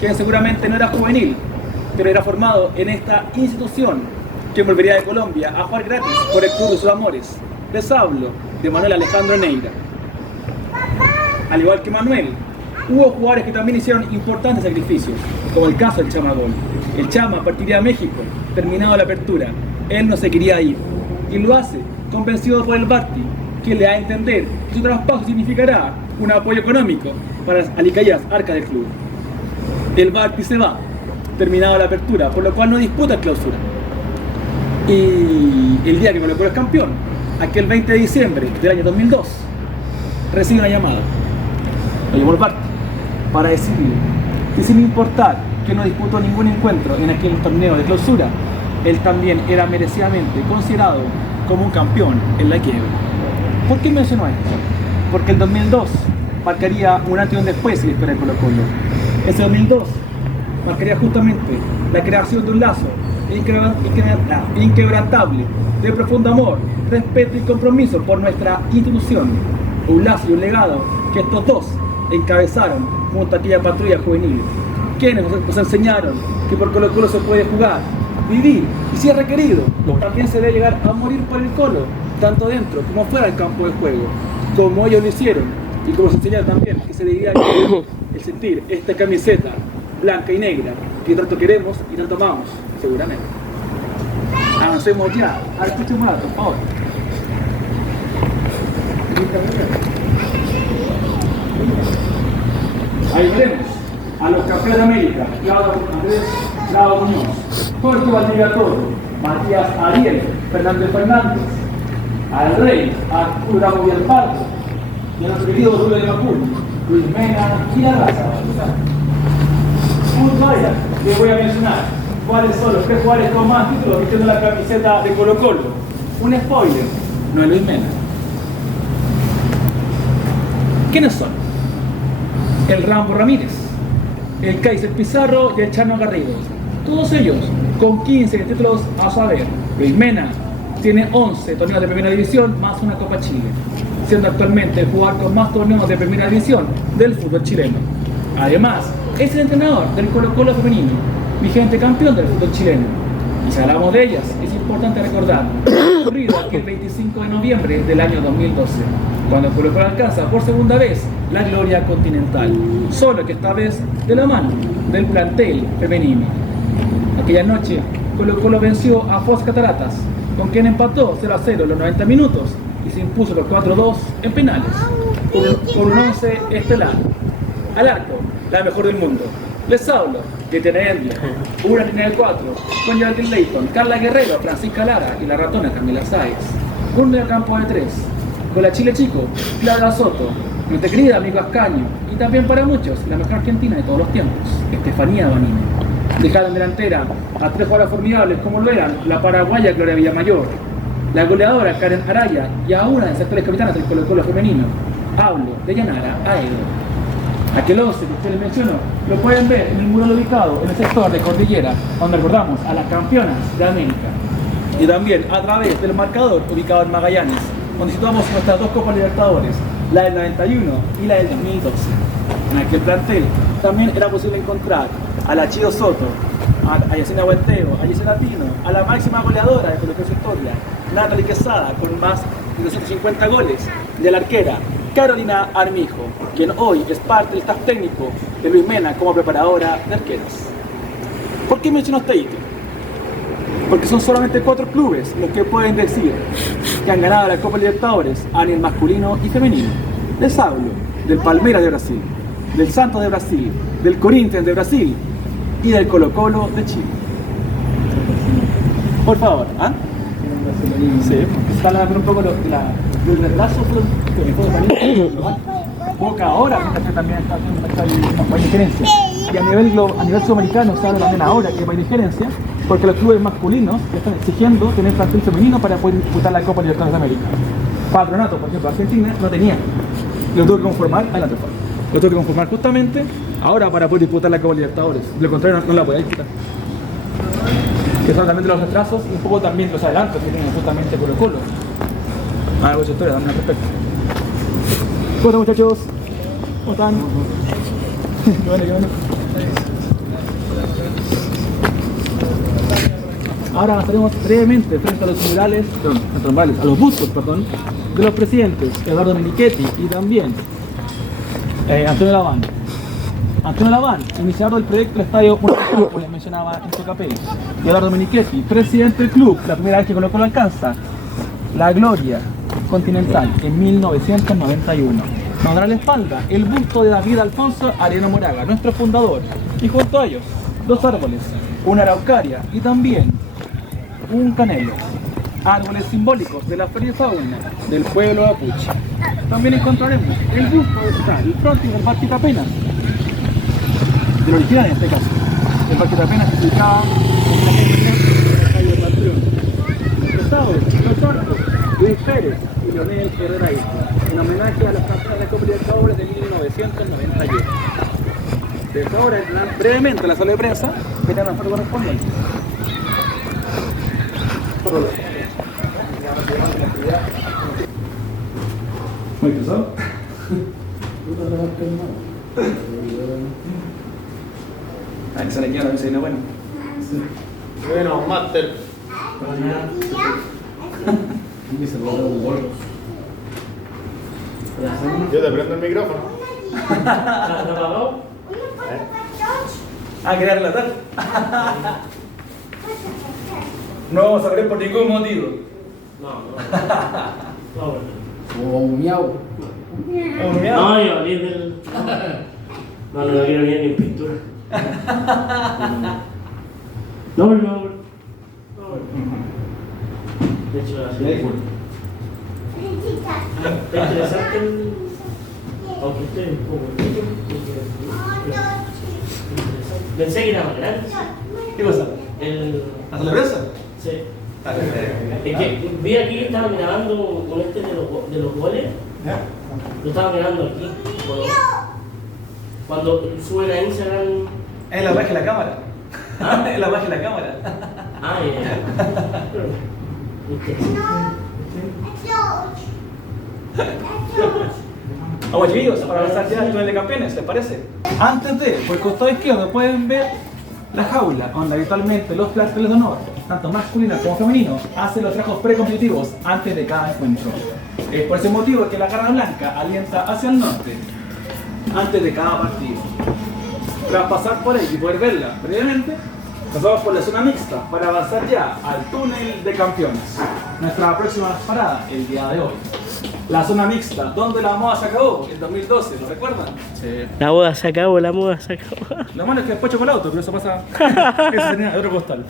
quien seguramente no era juvenil, pero era formado en esta institución, que volvería de Colombia a jugar gratis por el club de sus amores. Les hablo de Manuel Alejandro Neira. Al igual que Manuel, hubo jugadores que también hicieron importantes sacrificios, como el caso del Chama Gol. El Chama partiría a México, terminado la apertura. Él no se quería ir, y lo hace convencido por el Barty, que le da a entender que su traspaso significará un apoyo económico para las alicaídas arcas del club. El Barty se va, terminado la apertura, por lo cual no disputa el clausura. Y el día que Colo-Colo es campeón, aquel 20 de diciembre del año 2002, recibe una llamada. Lo llamó el Barty para decirle que sin importar que no disputó ningún encuentro en aquel torneo de clausura, él también era merecidamente considerado como un campeón en la quiebra. ¿Por qué mencionó esto? Porque el 2002 marcaría un antes y un después en la historia de Colo-Colo. Ese 2002 marcaría justamente la creación de un lazo inquebrantable de profundo amor, respeto y compromiso por nuestra institución. Un lazo y un legado que estos dos encabezaron junto a aquella patrulla juvenil, quienes nos enseñaron que por Colo-Colo se puede jugar, vivir y, si es requerido, también se debe llegar a morir por el Colo, tanto dentro como fuera del campo de juego, como ellos lo hicieron y como se enseñaron también que se debía el sentir esta camiseta blanca y negra que tanto queremos y tanto amamos, seguramente. Avancemos ya, ahora escuchemos por favor. Ahí veremos a los campeones de América, Claudio Andrés Bravo Muñoz, Jorge Valdivia Toro, Matías Ariel, Fernando Fernández, al Rey, Arturo Bravo Villalpardo, y a nuestro querido Rubén de Macul, Luis Mena y la raza. Junto a ella, les voy a mencionar cuáles son los tres jugadores con más títulos vistiendo la camiseta de Colo-Colo. Un spoiler, no es Luis Mena. ¿Quiénes son? El Rambo Ramírez, el Kaiser Pizarro y el Chano Garrido. Todos ellos con 15 títulos a su haber. Luis Mena tiene 11 torneos de primera división más una Copa Chile, siendo actualmente el jugador con más torneos de primera división del fútbol chileno. Además, es el entrenador del Colo-Colo femenino, vigente campeón del fútbol chileno. Y si hablamos de ellas, es importante recordar lo ocurrido aquí el 25 de noviembre del año 2012, cuando Colo Colo alcanza por segunda vez la gloria continental, solo que esta vez de la mano del plantel femenino. Aquella noche, Colo Colo venció a Foz Cataratas, con quien empató 0-0 en los 90 minutos y se impuso los 4-2 en penales, con un 11 estelar. Al arco, la mejor del mundo. Les hablo de Tenedia, una línea de 4, con Geraldine Leighton, Carla Guerrero, Francisca Lara y la ratona Camila Sáez. Un mediocampo de 3, con la Chile Chico, Clara Soto, nuestra querida amigo Ascaño, y también para muchos, la mejor argentina de todos los tiempos, Estefanía Banini. Dejada en delantera a 3 jugadoras formidables como lo eran la paraguaya Gloria Villamayor, la goleadora Karen Araya y a una de las actuales capitanas del Colo Colo femenino. Hablo de Yanara Aedo. Aquel 11 que usted les mencionó lo pueden ver en el mural ubicado en el sector de Cordillera, donde recordamos a las campeonas de América. Y también a través del marcador ubicado en Magallanes, donde situamos nuestras 2 Copas Libertadores, la del 91 y la del 2012. En aquel plantel también era posible encontrar a la Chio Soto, a Yacina Buenteo, a Gisela Tino, a la máxima goleadora de Colo Colo historia, Natalie Quesada, con más de 250 goles, y a la arquera Carolina Armijo, quien hoy es parte del staff técnico de Luis Mena como preparadora de arqueros. ¿Por qué menciono este ítem? Porque son solamente 4 clubes los que pueden decir que han ganado la Copa Libertadores a nivel masculino y femenino. Les hablo del Palmeiras de Brasil, del Santos de Brasil, del Corinthians de Brasil y del Colo Colo de Chile. Por favor, ¿ah? Sí, está un poco el retraso poca hora, que también está hay diferencia. Y a nivel sudamericano se habla también ahora que hay diferencia, porque los clubes masculinos están exigiendo tener plantel femenino para poder disputar la Copa Libertadores de América. Patronato, por ejemplo, Argentina no tenía. Lo tuvo que conformar, adelante, lo tuvo que conformar justamente ahora para poder disputar la Copa Libertadores. De lo contrario, no la podía disputar. Que son también de los retrasos y un poco también los adelantos que tienen justamente Colo Colo. Algo de su historia también al respecto. ¿Cómo están, muchachos? ¿Cómo están? Qué bueno, qué bueno. Ahora avanzaremos brevemente frente a los murales, a los bustos, de los presidentes Eduardo Menichetti y también Antonio Laván. Antonio Laván, iniciador del proyecto del Estadio Municipal, como les mencionaba en su papel. Y Eduardo Menichetti, presidente del club, la primera vez que Colo Colo alcanza la gloria continental en 1991. Nos dará la espalda el busto de David Alfonso Arellano Moraga, nuestro fundador, y junto a ellos 2 árboles, una araucaria y también un canelo, árboles simbólicos de la flora y fauna del pueblo mapuche. También encontraremos el busto el frontis del Parque Itapenas, del original en este caso. El Parque Itapenas se ubicaba en la calle Patrón. Empezados los arcos Luis Pérez y Leonel Herrera Isla, en homenaje a las campeonas de Copa Libertadores de 1991. Desde ahora, brevemente, la sala de prensa, viene a la foto correspondiente. Microsoft. Ah, esa le queda la vecina, bueno. Bueno, Master. Yo te prendo el micrófono. Ah, ¿quería relatar? No vamos a ver por ningún motivo. O un miau. ¿Un miau? No, yo ni del. No quiero ni en pintura. No. De hecho, así es interesante aunque esté un poco pensé que era más grande. ¿Qué cosa? ¿La sala de prensa? Sí. Es que vi aquí que estaban grabando con este de los goles. Lo estaban grabando aquí. Cuando suben a Instagram. Es la magia de la cámara. Es la magia de la cámara. Ah, ya. Vamos, chiquillos, para avanzar ya el túnel de campeones, ¿les parece? Antes de, por el costado izquierdo, pueden ver La jaula, donde habitualmente los planteles de honor, tanto masculinos como femeninos, hacen los trabajos precompetitivos antes de cada encuentro. Es por ese motivo que la Garra Blanca alienta hacia el norte antes de cada partido. Tras pasar por ahí y poder verla previamente, pasamos por la zona mixta para avanzar ya al túnel de campeones. Nuestra próxima parada el día de hoy. La zona mixta, donde la moda se acabó en 2012, ¿lo recuerdan? Sí. La moda se acabó, la moda se acabó. Lo malo es que después chocó el auto, pero eso pasa. Eso sería otro costal.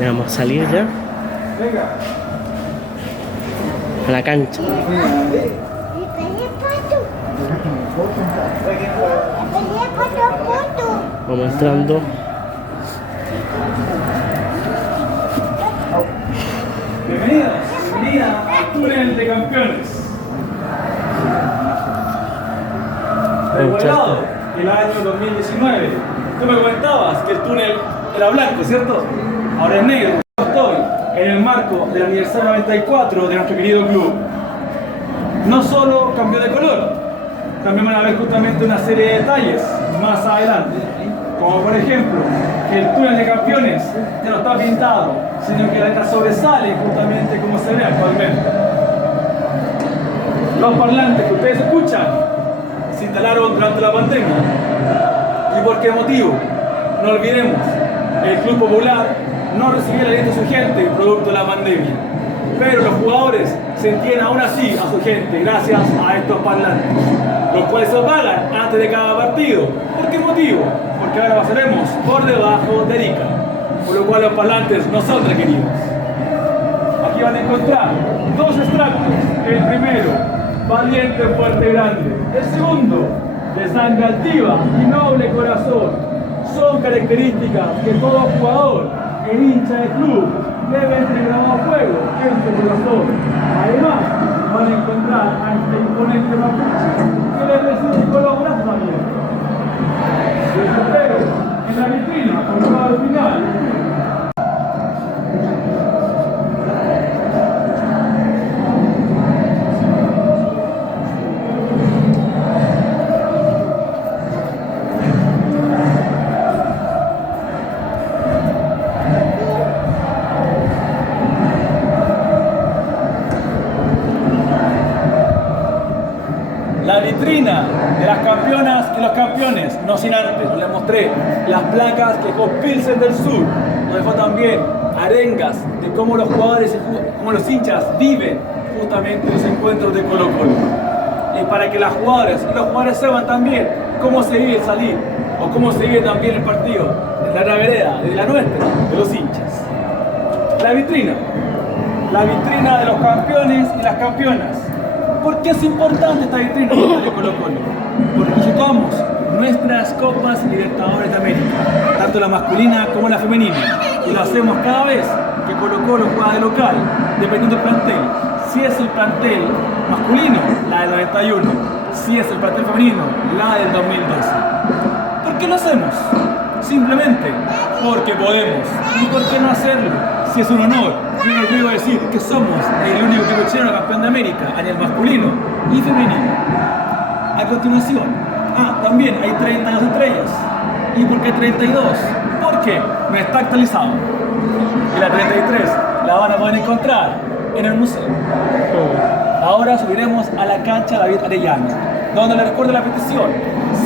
Ya vamos a salir ya Venga. a la cancha. Vamos entrando. Bienvenida al túnel de campeones. Revelado el año 2019. Tú me comentabas que el túnel era blanco, ¿cierto? Ahora es negro. Estoy en el marco del aniversario 94 de nuestro querido club. No solo cambió de color, también van a ver justamente una serie de detalles más adelante. Como por ejemplo, que el túnel de campeones ya no está pintado, sino que la letra sobresale justamente como se ve actualmente. Los parlantes que ustedes escuchan se instalaron durante la pandemia. ¿Y por qué motivo? No olvidemos, el Club Popular no recibió el aliento de su gente producto de la pandemia. Pero los jugadores sentían aún así a su gente gracias a estos parlantes, los cuales se apagan antes de cada partido. ¿Por qué motivo? Porque ahora pasaremos por debajo de Erika, por lo cual los parlantes no son requeridos. Aquí van a encontrar dos extractos. El primero, valiente, fuerte, grande. El segundo, de sangre altiva y noble corazón. Son características que todo jugador e hincha de club debe tener grabado a fuego en su corazón. Además, van a encontrar a este imponente mapuche que les recibe con los brazos abiertos. Les espero en la vitrina con al final. La vitrina de las campeonas y los campeones, no sin antes, les mostré las placas que dejó Pilsen del Sur, nos dejó también arengas de cómo los jugadores y cómo los hinchas viven justamente los encuentros de Colo Colo. Y para que las jugadoras y los jugadores sepan también cómo se vive el salir o cómo se vive también el partido de la vereda, de la nuestra, de los hinchas. La vitrina de los campeones y las campeonas. ¿Por qué es importante esta vitrina de Colo Colo? Porque situamos nuestras Copas Libertadores de América, tanto la masculina como la femenina, y lo hacemos cada vez que Colo Colo juega de local, dependiendo del plantel. Si es el plantel masculino, la del 91, si es el plantel femenino, la del 2012. ¿Por qué lo hacemos? Simplemente porque podemos. ¿Y por qué no hacerlo? Si es un honor, yo no olvido decir que somos el único equipo chileno campeón de América a nivel masculino y femenino. A continuación, también hay 32 estrellas. ¿Y por qué 32? Porque no está actualizado. Y la 33 la van a poder encontrar en el museo. Ahora subiremos a la cancha David Arellano, donde le recuerdo la petición,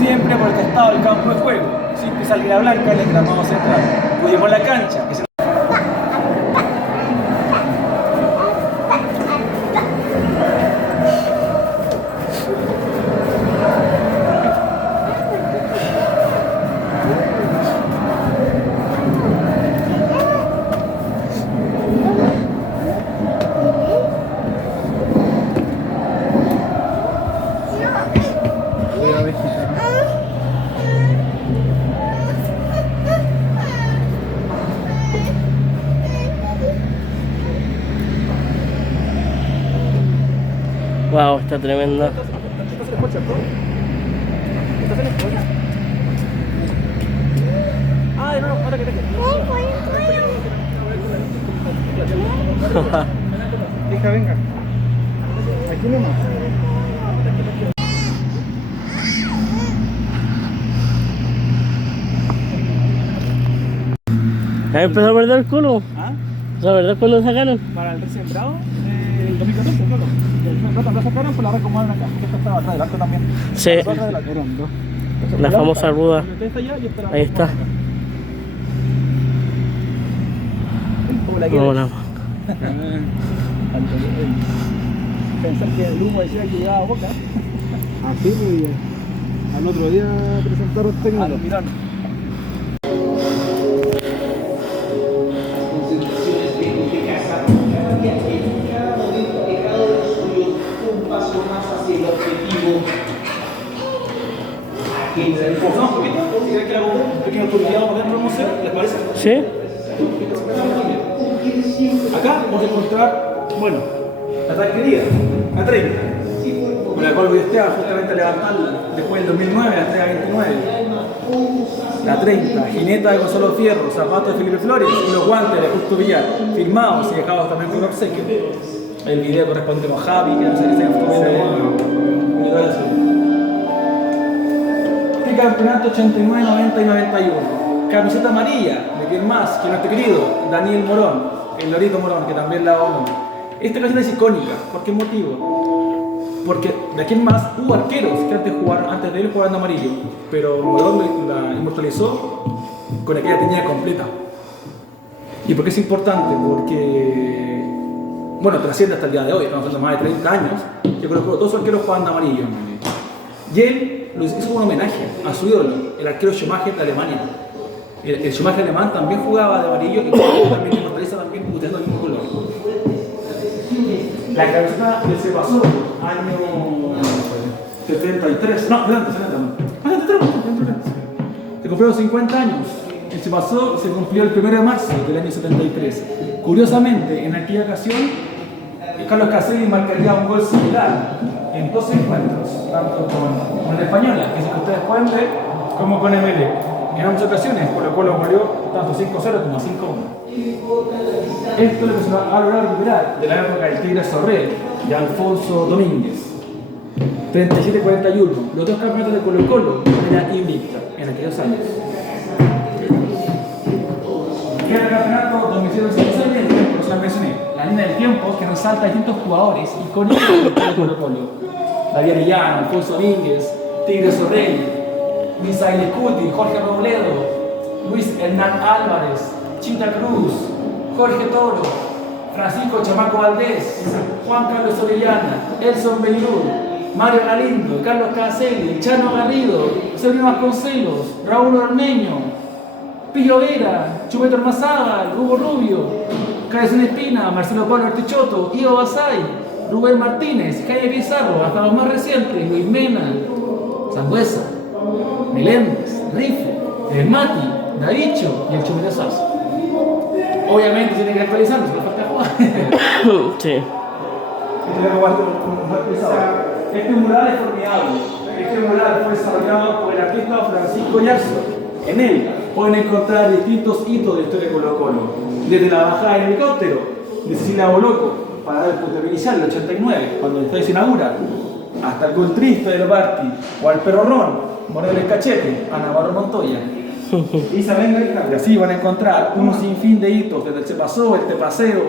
siempre por el costado del campo de juego, sin pisar la blanca en el gramado central. Cuidemos la cancha, que se... Wow, está tremenda. Hija, venga. ¿Ya empezó a perder el culo? ¿Ah? ¿La verdad cuándo lo sacaron? Para el sembrado, el 2014, claro. El la sacaron, pues la recomodaron acá. Esta estaba atrás del arco también. Sí. Las otras de la eran dos. La famosa ruda. Ahí está. ¿Cómo la No, quieres? no. Pensar que el humo decía que llegaba a boca. Así, pues, al otro día presentaron técnicos. Al mirón. Forzamos un poquito, si quieren que la bombón, un pequeño turbiado por dentro del museo, ¿les parece? ¿Sí? Acá vamos a encontrar, bueno, la taquería, la 30, con la cual voy a estar justamente a levantarla después del 2009, la entrega 29. La 30, jineta de Gonzalo Fierro, zapatos de Felipe Flores y los guantes de Justo Villar, firmados y dejados también con obsequio. El video corresponde con Javi, que no sé qué se Campeonato 89, 90 y 91. Camiseta amarilla, de quién más que nuestro querido Daniel Morón, el Lorito Morón, que también la honor. Esta camiseta es icónica. ¿Por qué motivo? Porque de quién más hubo arqueros que antes de él jugaban de amarillo, pero Morón la inmortalizó con aquella teñida completa. ¿Y por qué es importante? Porque, bueno, trasciende hasta el día de hoy, estamos hablando de más de 30 años, que colocó dos arqueros jugaban de amarillo. Y él lo hizo un homenaje a su ídolo, el arquero Schumacher de Alemania. El Schumacher alemán también jugaba de amarillo y también inmortaliza también utilizando el mismo color. La camiseta que se pasó año 73, no, 70, se cumplieron 50 años. El se pasó se cumplió el 1 de marzo del año 73. Curiosamente, en aquella ocasión, Carlos Caselli marcaría un gol similar en 2 encuentros, tanto con el Española, que es el que ustedes pueden ver, como con ML. En ambas ocasiones, Colo Colo murió tanto 5-0 como 5-1. Esto es lo que se va a lograr recuperar de la época del Tigre Sorrell y Alfonso Domínguez. 37-41. Los dos campeonatos de Colo Colo eran invicta en aquellos años. Queda el campeonato 2016, como ya mencioné, la línea del tiempo que resalta a distintos jugadores icónicos de Colo Colo. David Arellano, Alfonso Domínguez, Tigre Sorrell, Misael Cuti, Jorge Robledo, Luis Hernán Álvarez, Chita Cruz, Jorge Toro, Francisco Chamaco Valdés, Juan Carlos Orellana, Elson Benirú, Mario Galindo, Carlos Caselli, Chano Garrido, Sergio Vasconcelos, Raúl Ormeño, Pillo Vera, Chupeto Ormazábal, Hugo Rubio, Cabezón Espina, Marcelo Pablo Artichoto, Ivo Basay, Rubén Martínez, Jaime Pizarro, hasta los más recientes, Luis Mena, Sangüesa, Meléndez, Rifo, el Mati, Davicho y el Chupete Sazo. Obviamente tiene que ir actualizando, se le falta jugar. Sí. Este mural es formidable. Este mural fue desarrollado por el artista Francisco Yarzo. En él pueden encontrar distintos hitos de la historia de Colo Colo. Desde la bajada del helicóptero de Cecilia Boloco para dar el punto inicial, el 89, cuando el estadio se inaugura, hasta el gol triste del Barty, o al Perro Ron, Moreno el Cachete, a Navarro Montoya. Y así van a encontrar un sinfín de hitos, desde el Se Pasó, el Te Paseo,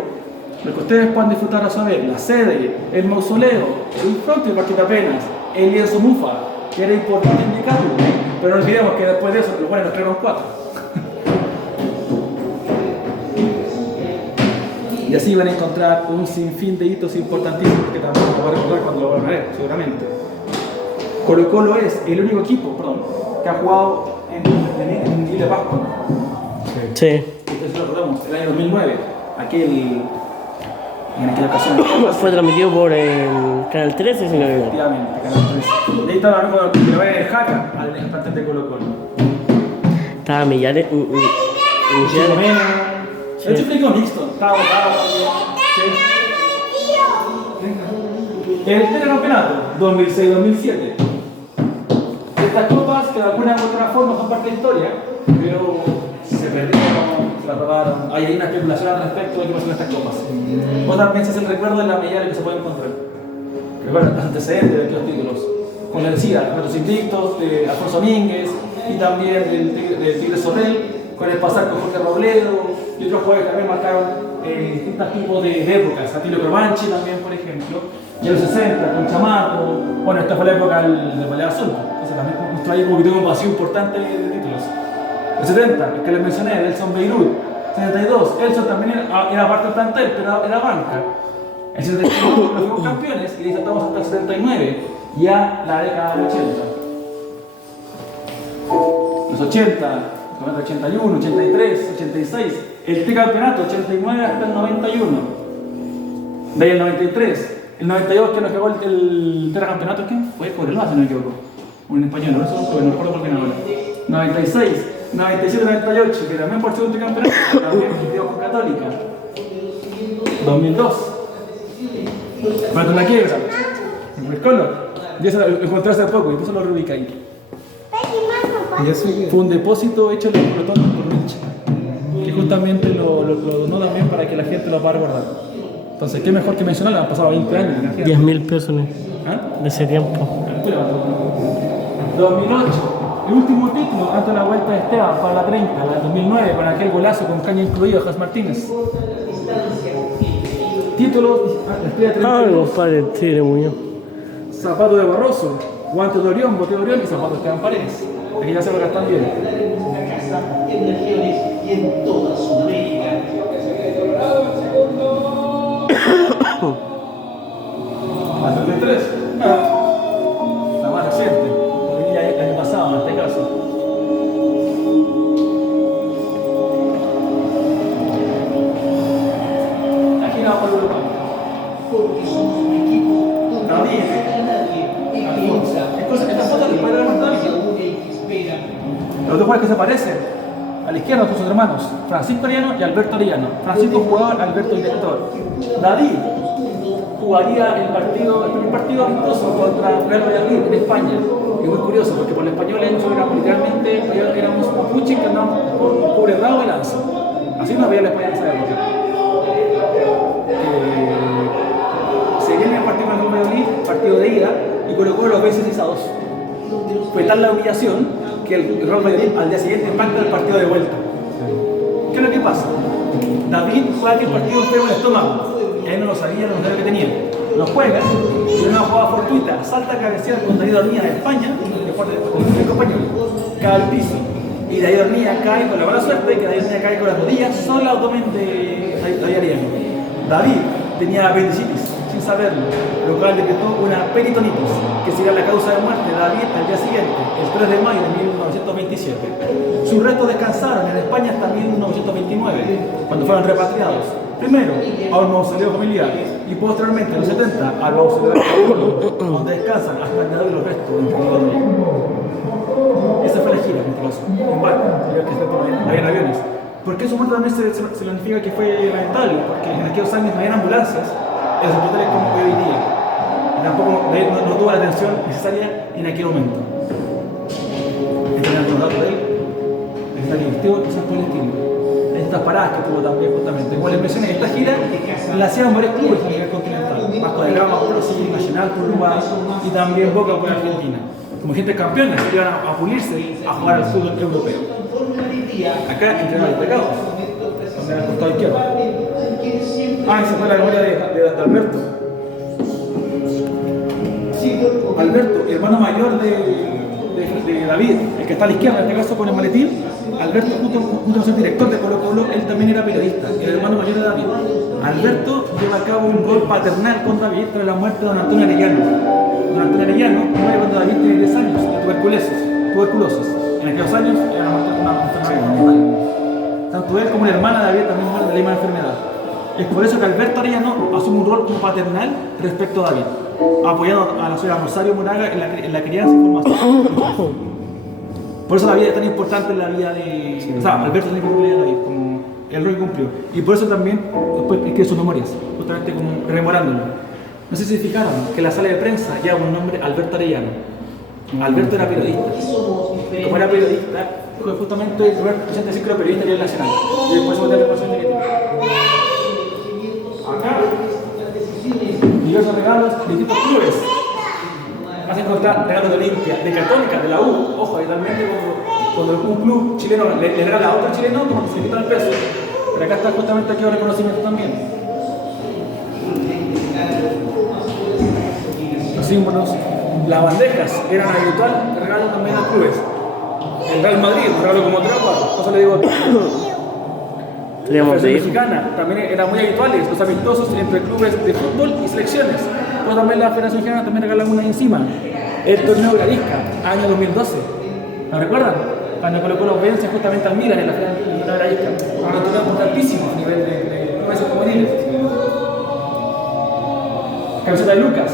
lo que ustedes puedan disfrutar a saber, la sede, el mausoleo, el fronte del Parque Apenas, el lienzo Mufa, que era importante indicarlo, pero no olvidemos que después de eso los buenos nos trajeron 4. Y así van a encontrar un sinfín de hitos importantísimos que también lo van a recordar cuando lo van a ver, seguramente. Colo Colo es el único equipo, que ha jugado en Isla Pascua. Sí. Entonces lo recordamos, el año 2009, en aquella ocasión. Fue transmitido por Canal 13, si no me equivoco. Efectivamente, Canal 13. Y ahí estaba hablando de la de Jaca, al plantete de Colo Colo. Estaba Millares. El chico mixto, estaba votado también. El campeonato 2006-2007. Estas copas, que de alguna u otra forma son parte de la historia, pero se perdieron, se la robaron. Hay una especulación al respecto de qué pasó en estas copas. Vos también se hace el recuerdo de la medalla que se puede encontrar. Recuerden los antecedentes de aquellos títulos. Como les decía, los invictos de Alfonso Domínguez y también del Tigre Sorrell, con el pasar con Jorge Robledo y otros jugadores que también marcaron distintos tipos de épocas. Atilio Cromanchi también, por ejemplo, y en los 60, con Chamaco. Bueno, esta fue la época de Pelea Azul, entonces también mostró ahí como que tuvo un vacío importante de títulos. Los 70, el que les mencioné, Elson Beirut. 72, Elson también era parte del plantel, pero era banca. El 71 nos fuimos campeones y saltamos hasta el 79, ya la década del 80. Los 80, 81, 83, 86, el tricampeonato 89 hasta el 91. De ahí el 93, el 92 que nos pegó el tricampeonato, ¿quién fue? Cobreloa, si no me equivoco. Un español, no recuerdo por qué no habla. 96, 97, 98, que también por ser un tricampeonato, también quedó con Católica. 2002. Para la quiebra, el Colo, y eso lo encontré hace poco y por eso lo reubica ahí. Fue un depósito hecho en el pelotón por Rich, que justamente lo donó también para que la gente lo pueda guardar. Entonces, qué mejor que mencionarlo, han pasado 20 años. 10.000 pesos ¿Ah? de ese tiempo. 2008, el último título antes de la vuelta de Esteban para la 30, la del 2009, con aquel golazo con caña incluido, José Martínez. Títulos, estoy a 32. Ay, compadre, el Tigre Muñoz. Zapato de Barroso, guante de Orión, bote de Orión y zapatos de Esteban Paredes. Aquí ya se lo gastan bien. En regiones y en toda Sudamérica. ¿Más 33? La más reciente, porque venía el año pasado en este caso. Aquí no vamos a Uruguay. Porque somos un equipo Está bien. que piensa. ¿Qué cosa que está foto del padre de la montaña? Espera. Los dos jugadores que se parecen. A la izquierda con sus hermanos, Francisco Arellano y Alberto Arellano. Francisco jugador, Alberto director. David jugaría el primer partido amistoso contra Real Valladolid en España. Y muy curioso porque por los españoles nosotros éramos literalmente, éramos mapuches que andábamos con cubre rabo y lanza. Así nos veía la España en esa época. Se viene el partido con el Real Valladolid, partido de ida, y colocó los veces 6-2. Fue tal la humillación que el Real Madrid al día siguiente empata el partido de vuelta. ¿Qué es lo que pasa? David juega aquel partido enfermo en el estómago. Él no lo sabía, no sabía que tenía. Lo juega, y una jugada fortuita, salta a cabecear con David Hornilla de España, que fue del compañero, cae al piso. Y David Hornilla cae con la mala suerte, que David Hornilla cae con las rodillas sobre el abdomen de David Arellano. David tenía apendicitis, sin saberlo, lo cual decretó una peritonitis, que sería la causa de muerte de David al día siguiente, el 3 de mayo de 1927. Sus restos descansaron en España hasta 1929, cuando fueron repatriados. Primero a un mausoleo familiar y posteriormente en los 70 al mausoleo de donde descansan hasta el día de los restos de Madrid. Esa fue la gira, en este caso, en barco, había en aviones. ¿Por qué su muerte también se significa que fue lamentable? Porque en aquellos años no había ambulancias en los hospitales como hoy día. Y tampoco no tuvo la atención necesaria en aquel momento. Este algunos datos de él. Está divertido, quizás por el estilo. Estas paradas que tuvo también justamente. Como les mencioné, esta gira la hacían varios clubes a nivel continental. Vasco de Gama, por Brasil, Nacional por Uruguay y también Boca por Argentina. Como gente campeones, iban a pulirse a jugar al fútbol europeo. Acá entrenaron destacados, donde era el costado izquierdo. Esa fue la memoria de Alberto. Alberto, hermano mayor de David, el que está a la izquierda, en este caso con el maletín. Alberto, junto a ser director de Colo Colo, él también era periodista, el hermano mayor de David. Alberto lleva a cabo un gol paternal con David tras la muerte de don Antonio Arellano. Don Antonio Arellano muere cuando David tiene 10 años de tuberculosis. En aquellos años era una enfermedad mortal. Tanto él como la hermana de David también mueren de la misma enfermedad. Es por eso que Alberto Arellano asume un rol como paternal respecto a David, apoyando a la señora Rosario Moraga en la crianza y formación. Por eso la vida es tan importante en la vida de... O sea, Alberto tiene que cumplir David, como el rol que cumplió. Y por eso también después escribe sus memorias, justamente como rememorándolo. No sé si se fijaron que en la sala de prensa lleva un nombre Alberto Arellano. Alberto era periodista. Como era periodista, fue justamente el primer presidente del ciclo periodista a nivel nacional. Y después se volvió a la persona que tiene. Acá. diversos regalos de distintos clubes. Vas a encontrar regalos de Olimpia, de Católica, de la U. Ojo, habitualmente cuando un club chileno le regala a otro chileno, como que se quita el peso. Pero acá está justamente aquí el reconocimiento también. Los símbolos, las bandejas eran habitual regalo también a los clubes. El Real Madrid, un regalo como trampa, eso le digo. La Federación Mexicana también eran muy habituales, los amistosos entre clubes de fútbol y selecciones. Pero también la Federación Mexicana también regala una encima. El torneo de Arisca, año 2012. ¿Lo recuerdan? Cuando Colo-Colo vence justamente al Milan en la final de Arisca. Un torneo importantísimo a nivel de clubes juveniles. Camiseta de Lucas,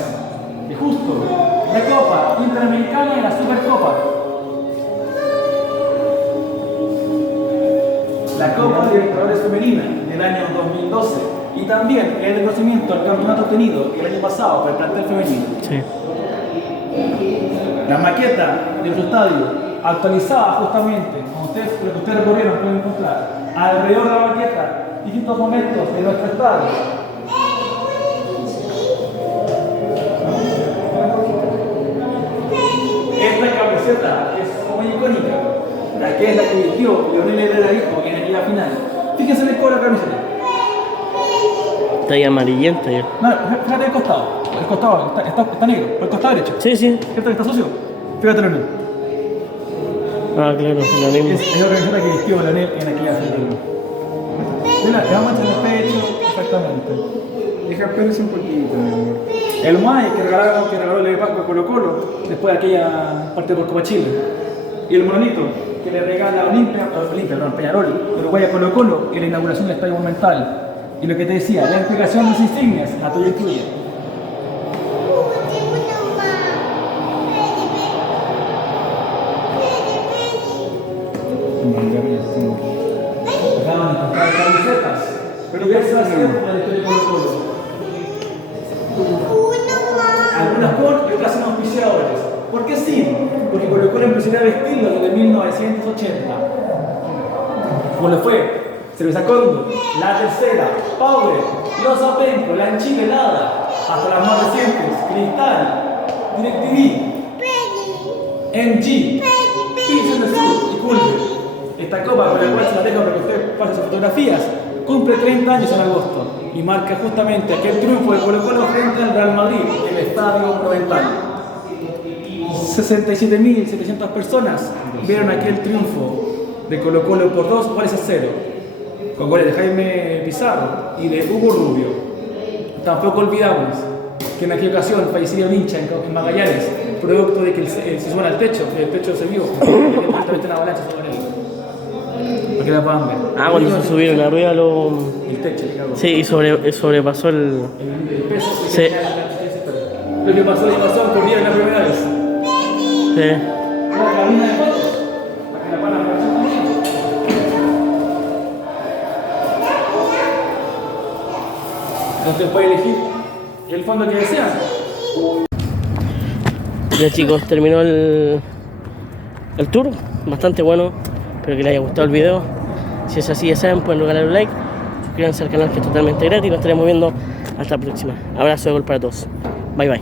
de Justo, de Copa Interamericana y la Supercopa. La Copa de Libertadores Femenina del año 2012 y también el reconocimiento al campeonato obtenido el año pasado por el plantel femenino. Sí. La maqueta de nuestro estadio, actualizada justamente, como ustedes, lo que ustedes recorrieron pueden encontrar alrededor de la maqueta distintos momentos de nuestro estadio. Esta camiseta es muy icónica. La que es la que vistió Leonel Herrera Hijo en aquella final. Fíjense en el color de la camiseta. Está ahí amarillenta ya. No, fíjate el costado. El costado está negro. El costado derecho. Sí, sí. ¿Cierto que está sucio? Fíjate, Leonel. Ah, claro, la misma. Es la camiseta que vistió Leonel en aquella final. Mira, le vamos a echar el pecho. Exactamente. Deja pelos un poquito, mi amor. El Muay que regaló el Pascua a Colo-Colo después de aquella parte por Copa Chile. Y el monolito que le regala a Olimpia, Peñarol, Uruguay a Colo-Colo en la inauguración del Estadio Monumental. Y lo que te decía, la explicación de las insignias, la tuya y tuya. Acaban de comprar camisetas, pero diversas épocas de historia de Colo-Colo. Algunas por y otras son auspiciadores. ¿Por qué sí? Porque Colo-Colo empezó a vestirlo desde 1980. ¿Cómo le fue? Cerveza Cóndor, La Tercera, Power, Los Apenco, La Enchivelada, hasta las más recientes, Cristal, DirecTV, MG, Pilsen del Sur y Culver. Esta copa, con la cual se la dejo para que usted pase sus fotografías, cumple 30 años en agosto y marca justamente aquel triunfo de Colo-Colo frente al Real Madrid en el Estadio Monumental. 67.700 personas vieron aquel triunfo de Colo-Colo por 2-0, con goles de Jaime Pizarro y de Hugo Rubio. Tampoco olvidamos que en aquella ocasión falleció un hincha en Magallanes, producto de que se suban al techo, el techo se vio, directamente una avalancha sobre él. Para que la puedan ver. Ah, cuando se subieron arriba el techo, digamos. Sí, y sobrepasó el peso. Sí. Lo que pasó en la primera vez. Sí. La cabina de fotos, para que la puedan aprovechar también. Entonces puede elegir el fondo que desean. Ya chicos, terminó el tour, bastante bueno, espero que les haya gustado el video. Si es así, ya saben, pueden regalar un like, suscríbanse al canal que es totalmente gratis y nos estaremos viendo hasta la próxima. Abrazo de gol para todos, bye bye.